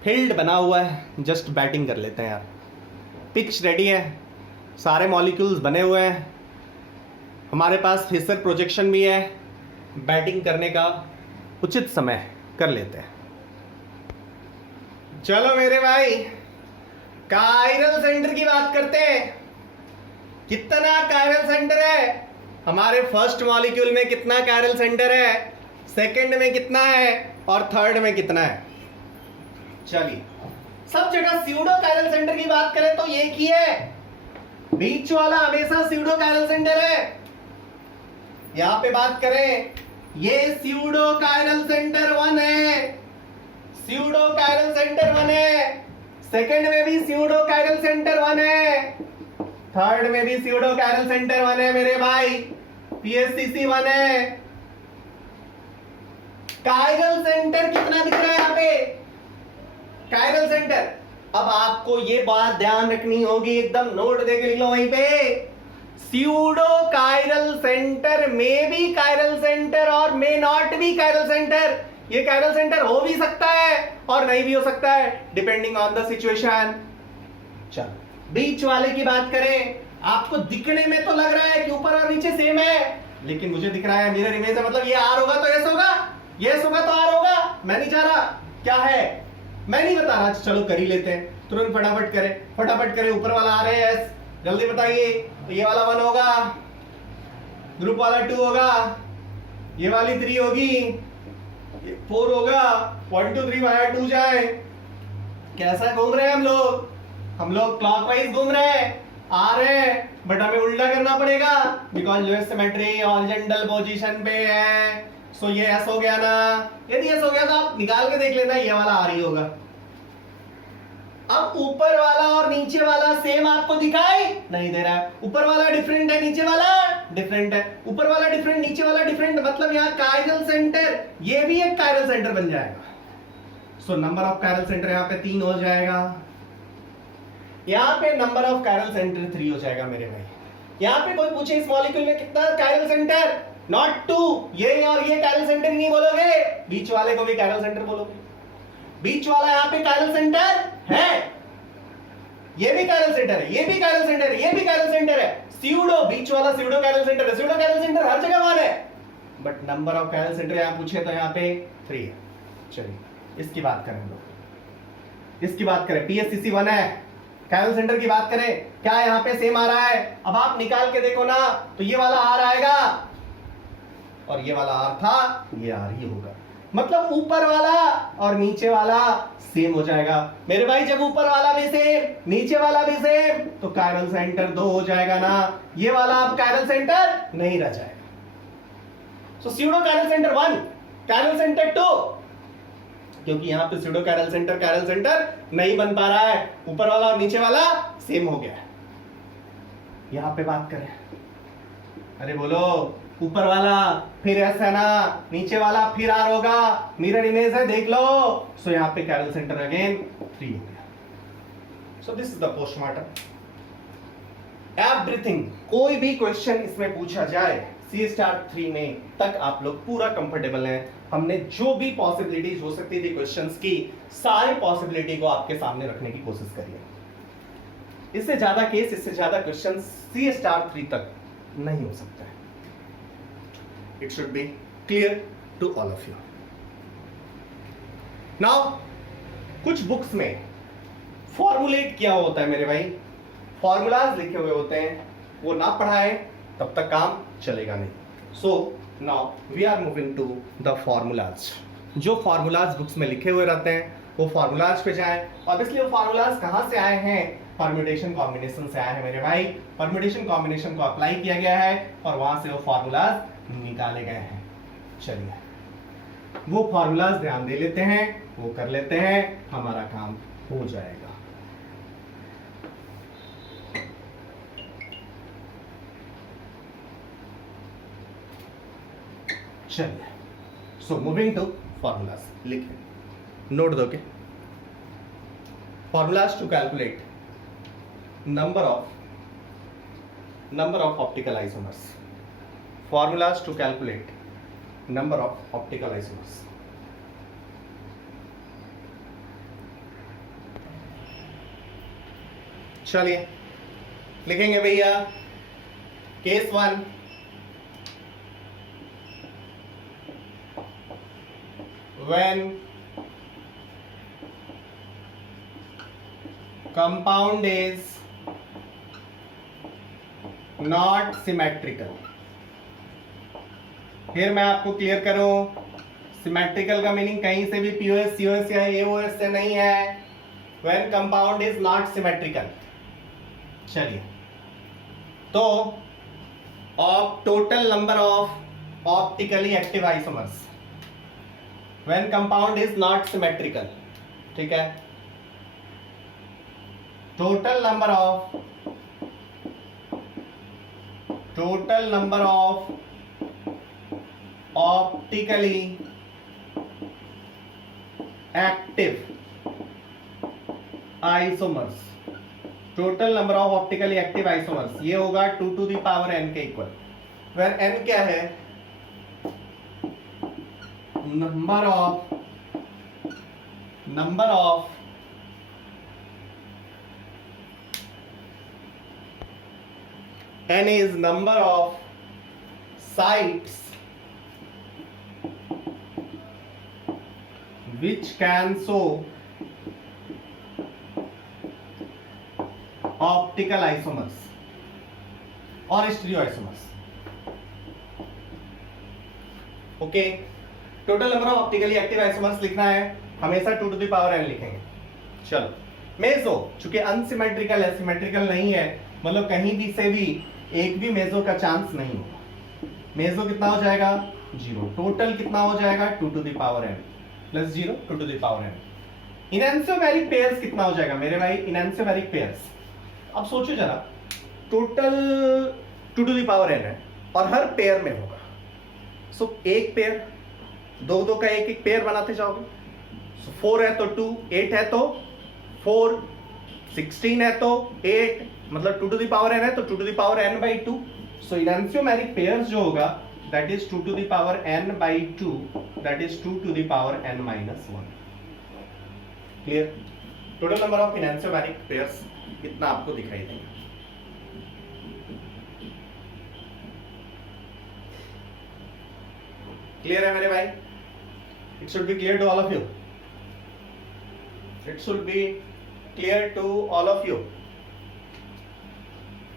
फील्ड बना हुआ है, जस्ट बैटिंग कर लेते हैं यार। पिच रेडी है, सारे मॉलिक्यूल्स बने हुए हैं, हमारे पास फेसर प्रोजेक्शन भी है, बैटिंग करने का उचित समय कर लेते हैं। चलो मेरे भाई, कायरल सेंटर की बात करते हैं। कितना कायरल सेंटर है? हमारे फर्स्ट मॉलिक्यूल में कितना कायरल सेंटर है, सेकंड में कितना है और थर्ड में कितना है? चलिए, सब जगह स्यूडो कायरल सेंटर की बात करें तो एक ही है, बीच वाला हमेशा स्यूडो कायरल सेंटर है। यहां पे बात करें, ये स्यूडो कायरल सेंटर 1 है, स्यूडो कायरल सेंटर 1 है, सेकंड में भी स्यूडो कायरल सेंटर 1 है, थर्ड में भी स्यूडो कायरल सेंटर 1 है मेरे भाई, PSCC 1 है। कायरल सेंटर कितना दिख रहा है यहाँ पे? कायरल सेंटर, अब आप आपको ये बात ध्यान रखनी होगी, एकदम नोट देके लिख लो वहीं पे। स्यूडो कायरल सेंटर में बी कायरल सेंटर और may not be chiral centre. ये कायरल सेंटर हो भी सकता है और नहीं भी हो सकता है, डिपेंडिंग ऑन द सिचुएशन। चलो बीच वाले की बात करें, आपको दिखने में तो लग रहा है कि ऊपर और नीचे सेम है, लेकिन मुझे दिख रहा है मिरर इमेज है, मतलब ये आर होगा तो एस होगा, यस होगा तो आर होगा। मैं नहीं चाह रहा, क्या है मैं नहीं बता रहा, चलो कर ही लेते हैं, तुरंत फटाफट करें। ऊपर वाला आर है एस, जल्दी बताइए। तो ये वाला 1 होगा, ग्रुप वाला 2 होगा, ये वाली 3 होगी, 4 होगा। 1 2 3 वाया 2 जाए। कैसा घूम रहे हैं हम लोग क्लॉकवाइज घूम रहे हैं, आ रहे हैं, बट हमें उल्टा करना पड़ेगा because lowest symmetry horizontal position पे है। सो ये एस हो गया ना। यदि एस हो गया तो आप निकाल के देख लेना, ये वाला आर ही होगा। अब ऊपर वाला और नीचे वाला सेम आपको दिखाई नहीं दे रहा है, ऊपर वाला डिफरेंट है, नीचे वाला डिफरेंट है। ऊपर वाला डिफरेंट, नीचे वाला डिफरेंट, मतलब यहाँ कायरल सेंटर, ये भी एक कायरल सेंटर बन जाएगा। So number of chiral centre यहाँ पे 3 हो जाएगा, यहाँ पे नंबर ऑफ कायरल सेंटर 3 हो जाएगा मेरे भाई। यहाँ पे कोई पूछे इस मॉलिक्यूल में कितना कायरल सेंटर, नॉट 2, ये और ये कायरल सेंटर नहीं बोलोगे, बीच वाले को भी कायरल सेंटर बोलोगे। बीच वाला यहाँ पे कायरल सेंटर है, ये भी कायरल सेंटर है, ये भी कायरल सेंटर है, ये भी कायरल सेंटर है। स्यूडो, बीच वाला स्यूडो कायरल सेंटर है, स्यूडो कायरल सेंटर हर जगह 1 है, but number of chiral centre यहाँ पूछे तो यहाँ पे 3 है। चलिए इसकी बात करें हम लोग, इसकी बात करें, पीएससीसी 1 है। कायरल सेंटर की बात करें, क्या यहाँ पे सेम आ रहा है? अब आप निकाल के देखो ना, तो ये वाला आर आएगा और ये वाला आर था, ये आर ही होगा, मतलब ऊपर वाला और नीचे वाला सेम हो जाएगा मेरे भाई। जब ऊपर वाला भी सेम, नीचे वाला भी सेम, तो कायरल सेंटर 2 हो जाएगा ना, ये वाला अब कायरल सेंटर नहीं रह जाएगा। So pseudo chiral centre 1, chiral centre 2, क्योंकि यहां पे स्यूडो कायरल सेंटर नहीं बन पा रहा है, ऊपर वाला और नीचे वाला सेम हो गया। यहां पे बात करें, अरे बोलो, ऊपर वाला फिर एस है ना, नीचे वाला फिर आर होगा, मिरर इमेज है देख लो। सो यहाँ पे कायरल सेंटर अगेन 3 हो गया। So this is the postmortem. Everything, कोई भी क्वेश्चन इसमें पूछा जाए C*3 में तक आप लोग पूरा कंफर्टेबल हैं। हमने जो भी पॉसिबिलिटीज हो सकती थी क्वेश्चंस की, सारी पॉसिबिलिटी को आपके सामने रखने की कोशिश करिए। इससे ज्यादा केस, इससे ज्यादा क्वेश्चन C*3 तक नहीं हो सकता है। It should be clear to all of you. Now, कुछ बुक्स में फॉर्मुलेट किया होता है मेरे भाई, फॉर्मूलाज लिखे हुए होते हैं, वो ना पढ़ाए तब तक काम चलेगा नहीं। So now we are moving to the formulas. जो फॉर्मूलाज बुक्स में लिखे हुए रहते हैं वो फॉर्मूलाज पे जाएं। ऑब्वियसली वो फॉर्मूलाज कहाँ से आए हैं? परम्यूटेशन कॉम्बिनेशन से आए हैं मेरे भाई। परम्यूटेशन कॉम्बिनेशन को अप्लाई किया गया है और वहां से वो फॉर्मूलाज निकाले गए हैं। चलिए वो फॉर्मूलाज ध्यान दे लेते हैं, वो कर लेते हैं, हमारा काम हो जाएगा। चलिए, सो मूविंग टू फॉर्मूलाज, लिखिए, नोट दोगे। Formulas to calculate number of optical isomers. Formulas to calculate number of optical isomers. चलिए लिखेंगे भैया। Case 1, when compound is not symmetrical. फिर मैं आपको क्लियर करूं, सिमेट्रिकल का मीनिंग कहीं से भी पीओएस, सीओएस या एओएस से नहीं है। When compound is not symmetrical. चलिए, तो of total number of optically active isomers when compound is not symmetrical, ठीक है, total number of optically active isomers, total number of optically active isomers, ये होगा 2 टू द पावर n के इक्वल, वेयर n क्या है, number of n is number of sites which can show optical isomers और stereoisomers. Okay, total number of optically active isomers लिखना है, हमेशा 2 टू द पावर n लिखेंगे। चलो, मेसो चूंकि अनसिमेट्रिकल है, सिमेट्रिकल नहीं है, मतलब कहीं भी से भी एक भी मेसो का चांस नहीं होगा। मेसो कितना हो जाएगा, 0। टोटल कितना हो जाएगा, 2 to the power n plus 0, 2 to the power n। Enantiomeric pairs कितना हो जाएगा मेरे भाई, इनएंसोमेरिक पेयर्स, अब सोचो जरा, total 2 to the power n है और हर पेयर में होगा, सो एक पेयर, दो का एक एक पेयर बनाते जाओगे, सो 4 है तो 2, 8 है तो 4, 16 है तो 8, मतलब 2 टू द पावर n है तो 2 to the power n by 2। So enantiomeric pairs जो होगा that is 2 to the power n by 2, that is 2 to the power n minus 1। Clear? Total number of enantiomeric pairs इतना आपको दिखाई देगा। क्लियर है मेरे भाई? It should be clear to all of you, it should be clear to all of you.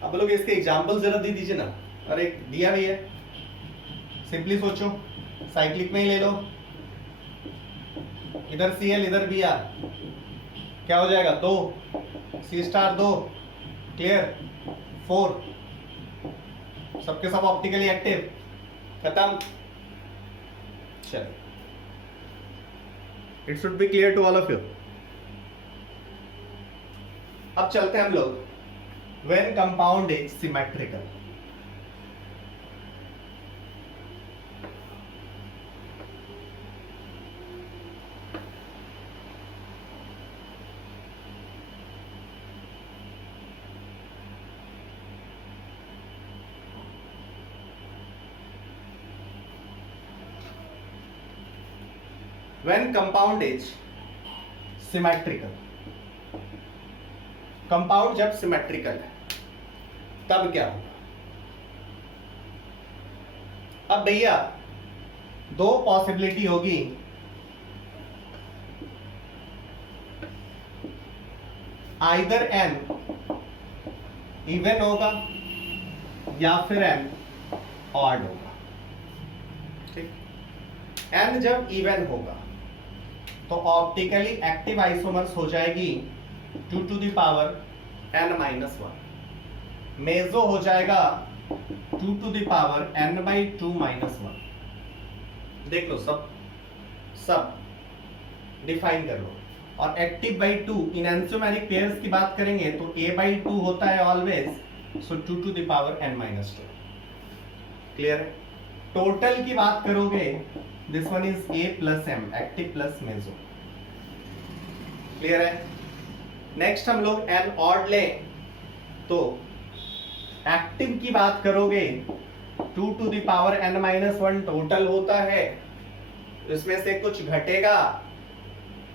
अब लोग इसके एग्जाम्पल जरा दे दीजिए ना, अरे दिया भी है, सिंपली सोचो, साइक्लिक में ही ले लो, इधर Cl इधर Br, क्या हो जाएगा, 2 C स्टार 2, क्लियर, 4, सबके सब ऑप्टिकली एक्टिव, खत्म। चलो, it should be clear to all of you. अब चलते हैं हम लोग when compound is symmetrical। when compound is symmetrical, compound जब सिमेट्रिकल है तब क्या होगा। अब भैया दो पॉसिबिलिटी होगी, आइदर n इवन होगा या फिर n ऑड होगा। ठीक, n जब इवन होगा तो ऑप्टिकली एक्टिव आइसोमर्स हो जाएगी 2 to the power n minus 1, meso हो जाएगा 2 to the power n by 2 minus 1। देख लो, सब डिफाइन कर लो। और एक्टिव बाई 2 इनएंसोमेरिक पेयर्स की बात करेंगे तो a by 2 होता है always, so 2 to the power n minus 2। Clear है? टोटल की बात करोगे, this one is a plus m, active plus meso. Clear है? नेक्स्ट हम लोग n ऑड लें तो एक्टिव की बात करोगे 2 to the power n minus 1 total होता है, इसमें से कुछ घटेगा,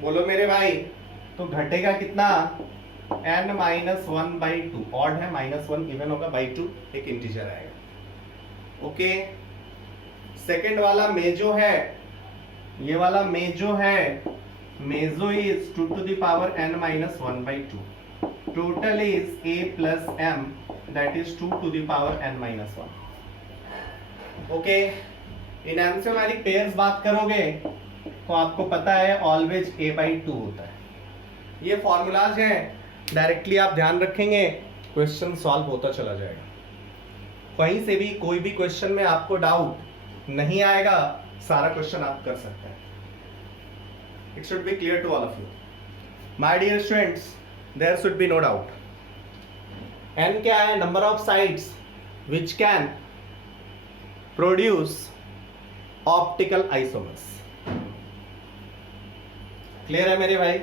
बोलो मेरे भाई, तो घटेगा कितना, n minus 1 by 2, ऑड है, -1 इवन होगा, by 2 एक इंटीजर आएगा। ओके, सेकंड वाला मेजो है, ये वाला मेजो है, मेजो is 2 to the power n minus 1 by 2, total is a plus m, that is 2 to the power n minus 1। Okay, enantiomeric pairs बात करोगे तो आपको पता है ऑलवेज a by 2 होता है। ये फॉर्मूलाज हैं, डायरेक्टली आप ध्यान रखेंगे, क्वेश्चन सॉल्व होता चला जाएगा। कहीं से भी कोई भी क्वेश्चन में आपको डाउट नहीं आएगा, सारा क्वेश्चन आप कर सकते हैं। It should be clear to all of you. My dear students, there should be no doubt. N क्या है, number of sites which can produce optical isomers। Clear है मेरे भाई?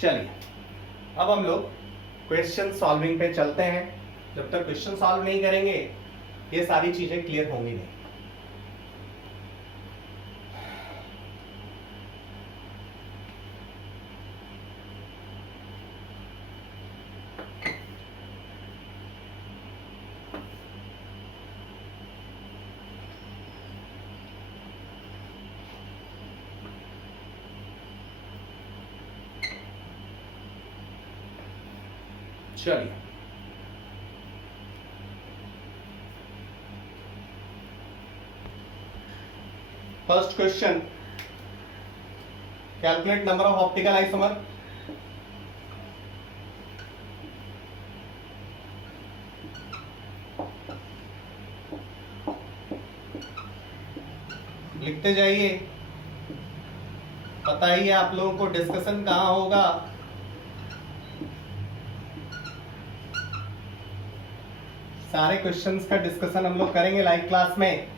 चलिए अब हम लोग क्वेश्चन सॉल्विंग पे चलते हैं। जब तक क्वेश्चन सॉल्व नहीं करेंगे ये सारी चीजें क्लियर होंगी नहीं। चलिए first question, calculate number of optical isomer. लिखते जाइए, बताइए आप लोगों को डिस्कशन कहां होगा। सारे क्वेश्चंस का डिस्कशन हम लोग करेंगे लाइव क्लास में।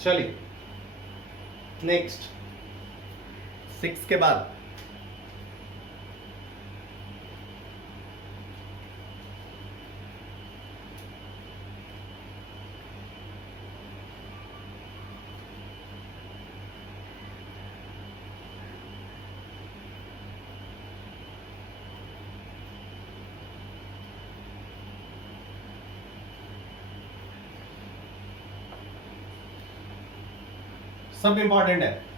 चलिए नेक्स्ट 6 के बाद सब इंपॉर्टेंट है।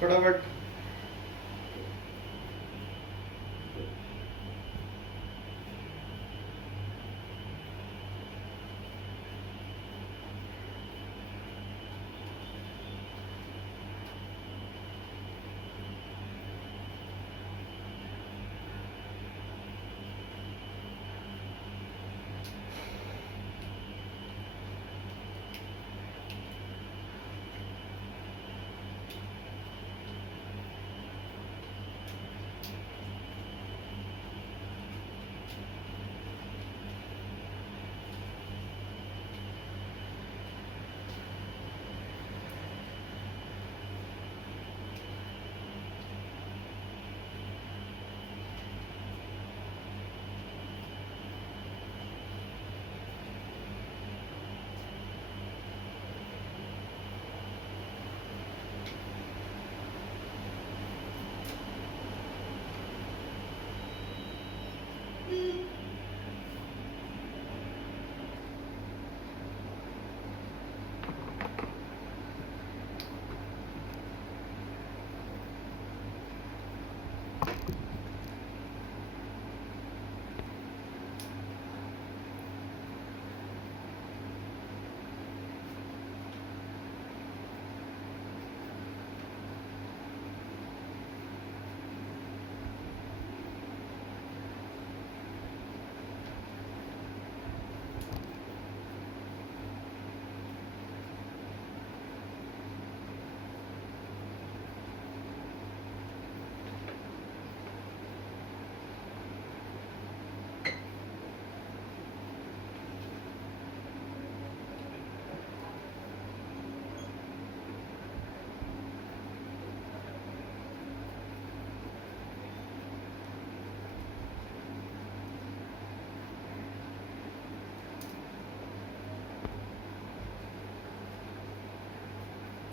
फटाफट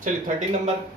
चलिए 13 नंबर।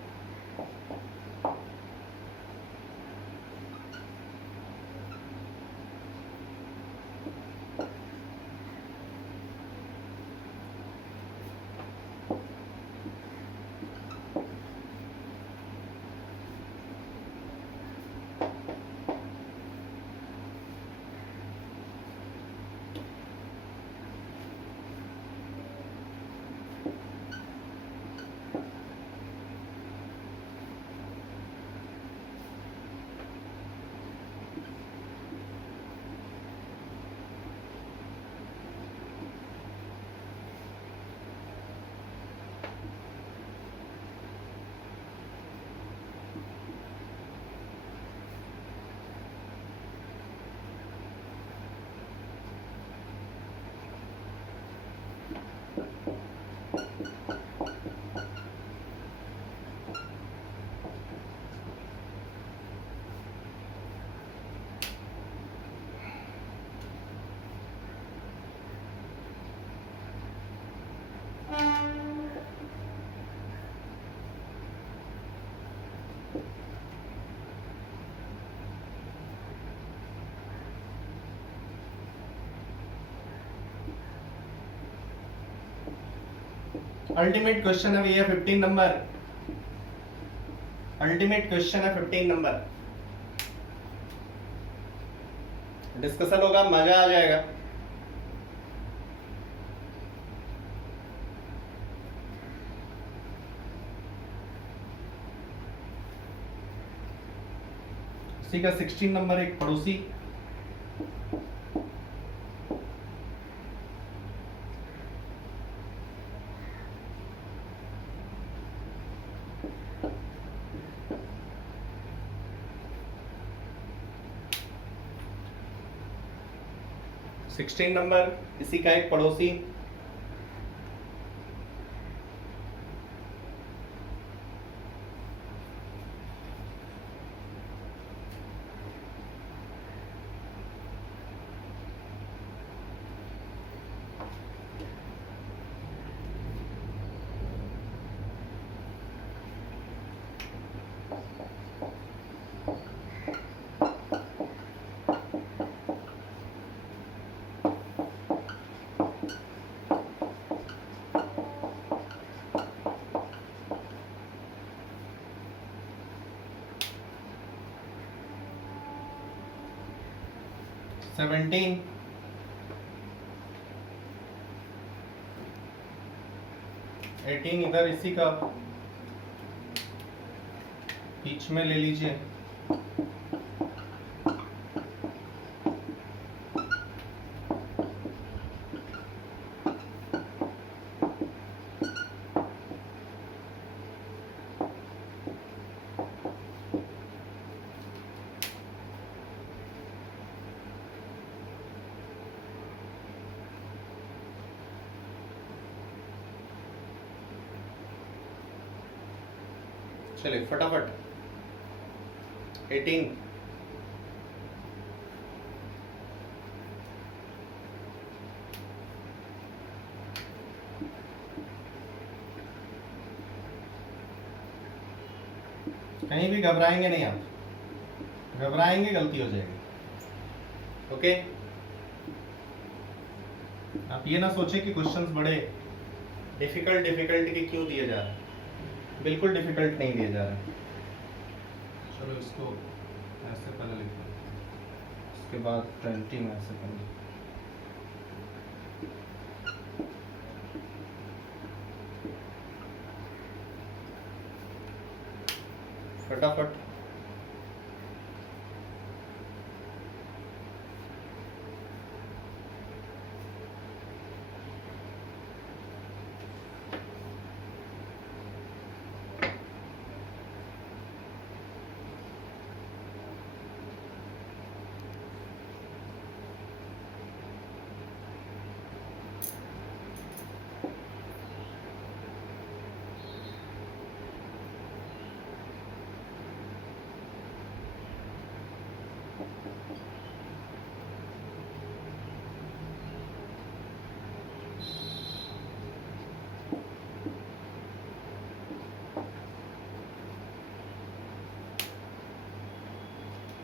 अल्टीमेट क्वेश्चन है भैया 15 नंबर। अल्टीमेट क्वेश्चन है 15 नंबर। डिस्कशन होगा, मजा आ जाएगा। इसी का 16 नंबर एक पड़ोसी। सिक्सटीन नंबर इसी का एक पड़ोसी। सेवेंटीन। एटीन इधर इसी का बीच में ले लीजिए। चलिए फटाफट 18। कहीं भी घबराएंगे नहीं आप, घबराएंगे गलती हो जाएगी। ओके, आप ये ना सोचे कि क्वेश्चंस बड़े डिफिकल्ट के क्यों दिए जा रहे हैं, बिल्कुल डिफिकल्ट नहीं दिए जा रहे। चलो इसको ऐसे पहले लिखो, उसके बाद 20 में ऐसे करेंगे। फटाफट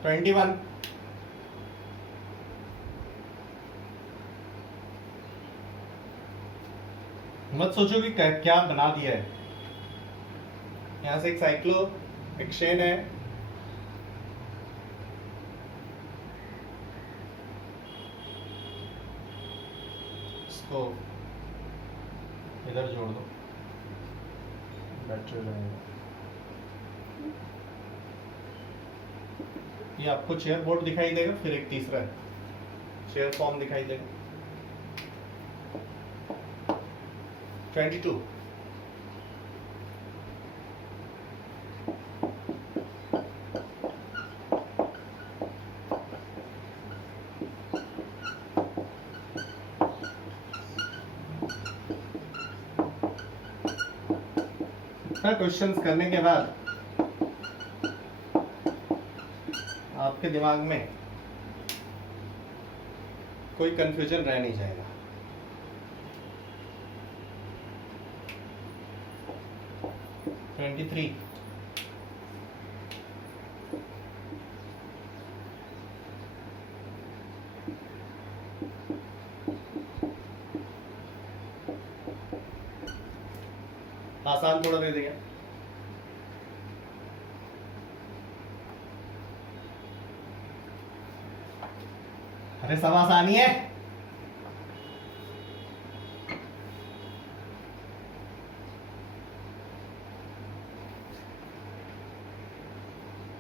21, मत सोचो कि क्या बना दिया है। यहां से एक साइक्लो एक्शन है, इसको इधर जोड़ दो, बेटर रहेगा। ये आपको चेयर बोर्ड दिखाई देगा, फिर एक तीसरा है चेयर फॉर्म दिखाई देगा। 22, क्वेश्चंस करने के बाद आपके दिमाग में कोई कंफ्यूजन रह नहीं जाएगा। थ्री, आसान थोड़ा दे देगा। अरे सब आसानी है।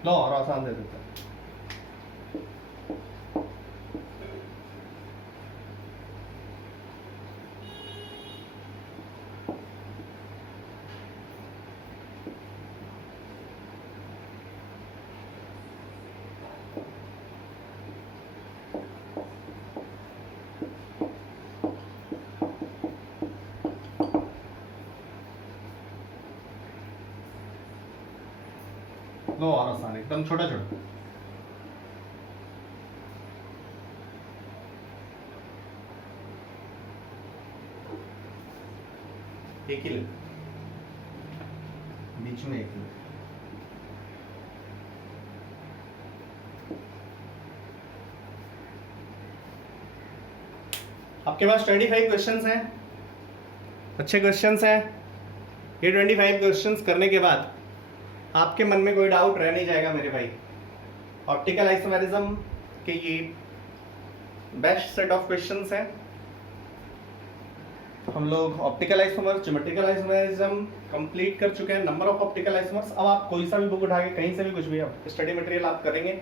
लो और आसान दे देता है। लो और आसान, एकदम छोटा छोटा। एक ही ले, बीच में एक ही। आपके पास 25 क्वेश्चंस हैं, अच्छे क्वेश्चंस हैं। ये 25 क्वेश्चंस करने के बाद आपके मन में कोई डाउट रह नहीं जाएगा मेरे भाई। ऑप्टिकल आइसोमेरिज्म के ये बेस्ट सेट ऑफ क्वेश्चंस हैं। हम लोग optical isomer, geometrical isomerism complete कर चुके हैं, नंबर ऑफ ऑप्टिकल आइसोमर्स। अब आप कोई सा भी बुक उठा के कहीं से भी कुछ भी आप स्टडी मटेरियल आप करेंगे।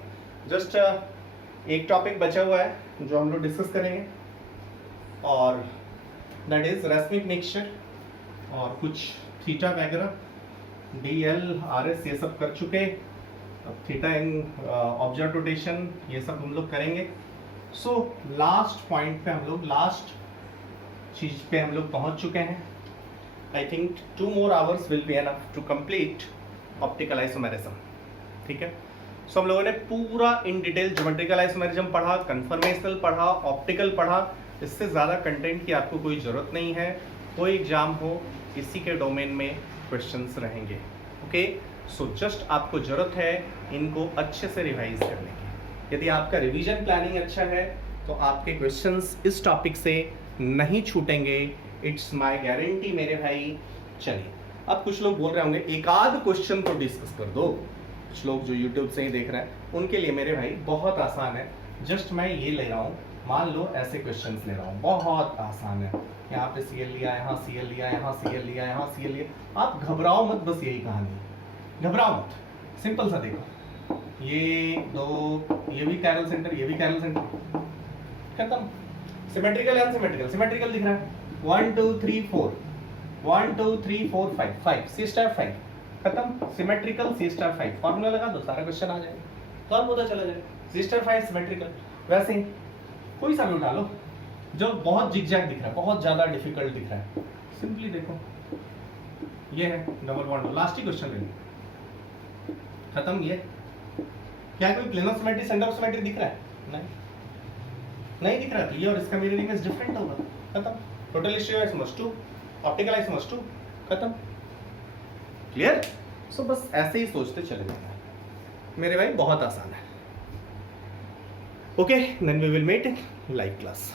जस्ट एक टॉपिक बचा हुआ है जो हम लोग डिस्कस करेंगे, और दैट इज रेसमिक मिक्सचर और कुछ थीटा वगैरह, DL RS ये सब कर चुके। अब थीटा इन ऑब्जर्व रोटेशन ये सब हम लोग करेंगे। सो लास्ट पॉइंट पे हम लोग, लास्ट चीज पे हम लोग पहुंच चुके हैं। I think 2 more hours will be enough to complete optical isomerism. ठीक है, सो हम लोगों ने पूरा इन डिटेल ज्योमेट्रिकल आइसोमेरिज्म पढ़ा, कन्फर्मेशनल पढ़ा, ऑप्टिकल पढ़ा। इससे ज़्यादा कंटेंट की आपको कोई ज़रूरत नहीं है। कोई एग्जाम हो, इसी के डोमेन में क्वेश्चंस रहेंगे। ओके, सो जस्ट आपको ज़रूरत है इनको अच्छे से रिवाइज करने की। यदि आपका रिवीजन प्लानिंग अच्छा है तो आपके क्वेश्चंस इस टॉपिक से नहीं छूटेंगे, इट्स माय गारंटी मेरे भाई। चलिए, अब कुछ लोग बोल रहे होंगे एक आध क्वेश्चन तो डिस्कस कर दो। कुछ लोग जो यूट्यूब से ही देख रहे हैं उनके लिए मेरे भाई बहुत आसान है। जस्ट मैं ये ले रहा हूँ, मान लो ऐसे क्वेश्चंस ले रहा हूँ, बहुत आसान है। यहाँ पे CL लिया, यहाँ CL लिया, यहाँ CL लिया, यहाँ CL लिया। आप घबराओ मत, बस यही कहानी, घबराओ मत। सिंपल सा देखो, ये दो, ये भी कैरल सेंटर, ये भी कैरल सेंटर, खत्म। सिमेट्रिकल अनसिमेट्रिकल, सिमेट्रिकल दिख रहा है 1 2 3 4, 1 2 3 4 5, 5 C स्टार 5, खत्म। सिमेट्रिकल C स्टार 5, फॉर्मूला लगा दो, सारा क्वेश्चन आ जाएगा, सॉल्व होता चला जाएगा। C star 5 symmetrical. वैसे ही कोई सा भी उठा लो जो बहुत जिगजैग दिख रहा है, बहुत ज्यादा डिफिकल्ट दिख रहा है, सिंपली देखो ये है डबल बॉन्ड, लास्ट ही क्वेश्चन लेंगे, खत्म। ये क्या कोई plano symmetry, centre of symmetry दिख रहा है? नहीं दिख रहा, तो ये और इसका मिरर इमेज डिफरेंट होगा, खत्म। Total stereo isomers 2, optical isomers 2, खत्म। क्लियर? सो बस ऐसे ही सोचते चले जाना है मेरे भाई, बहुत आसान है। Okay, then we will meet in live class.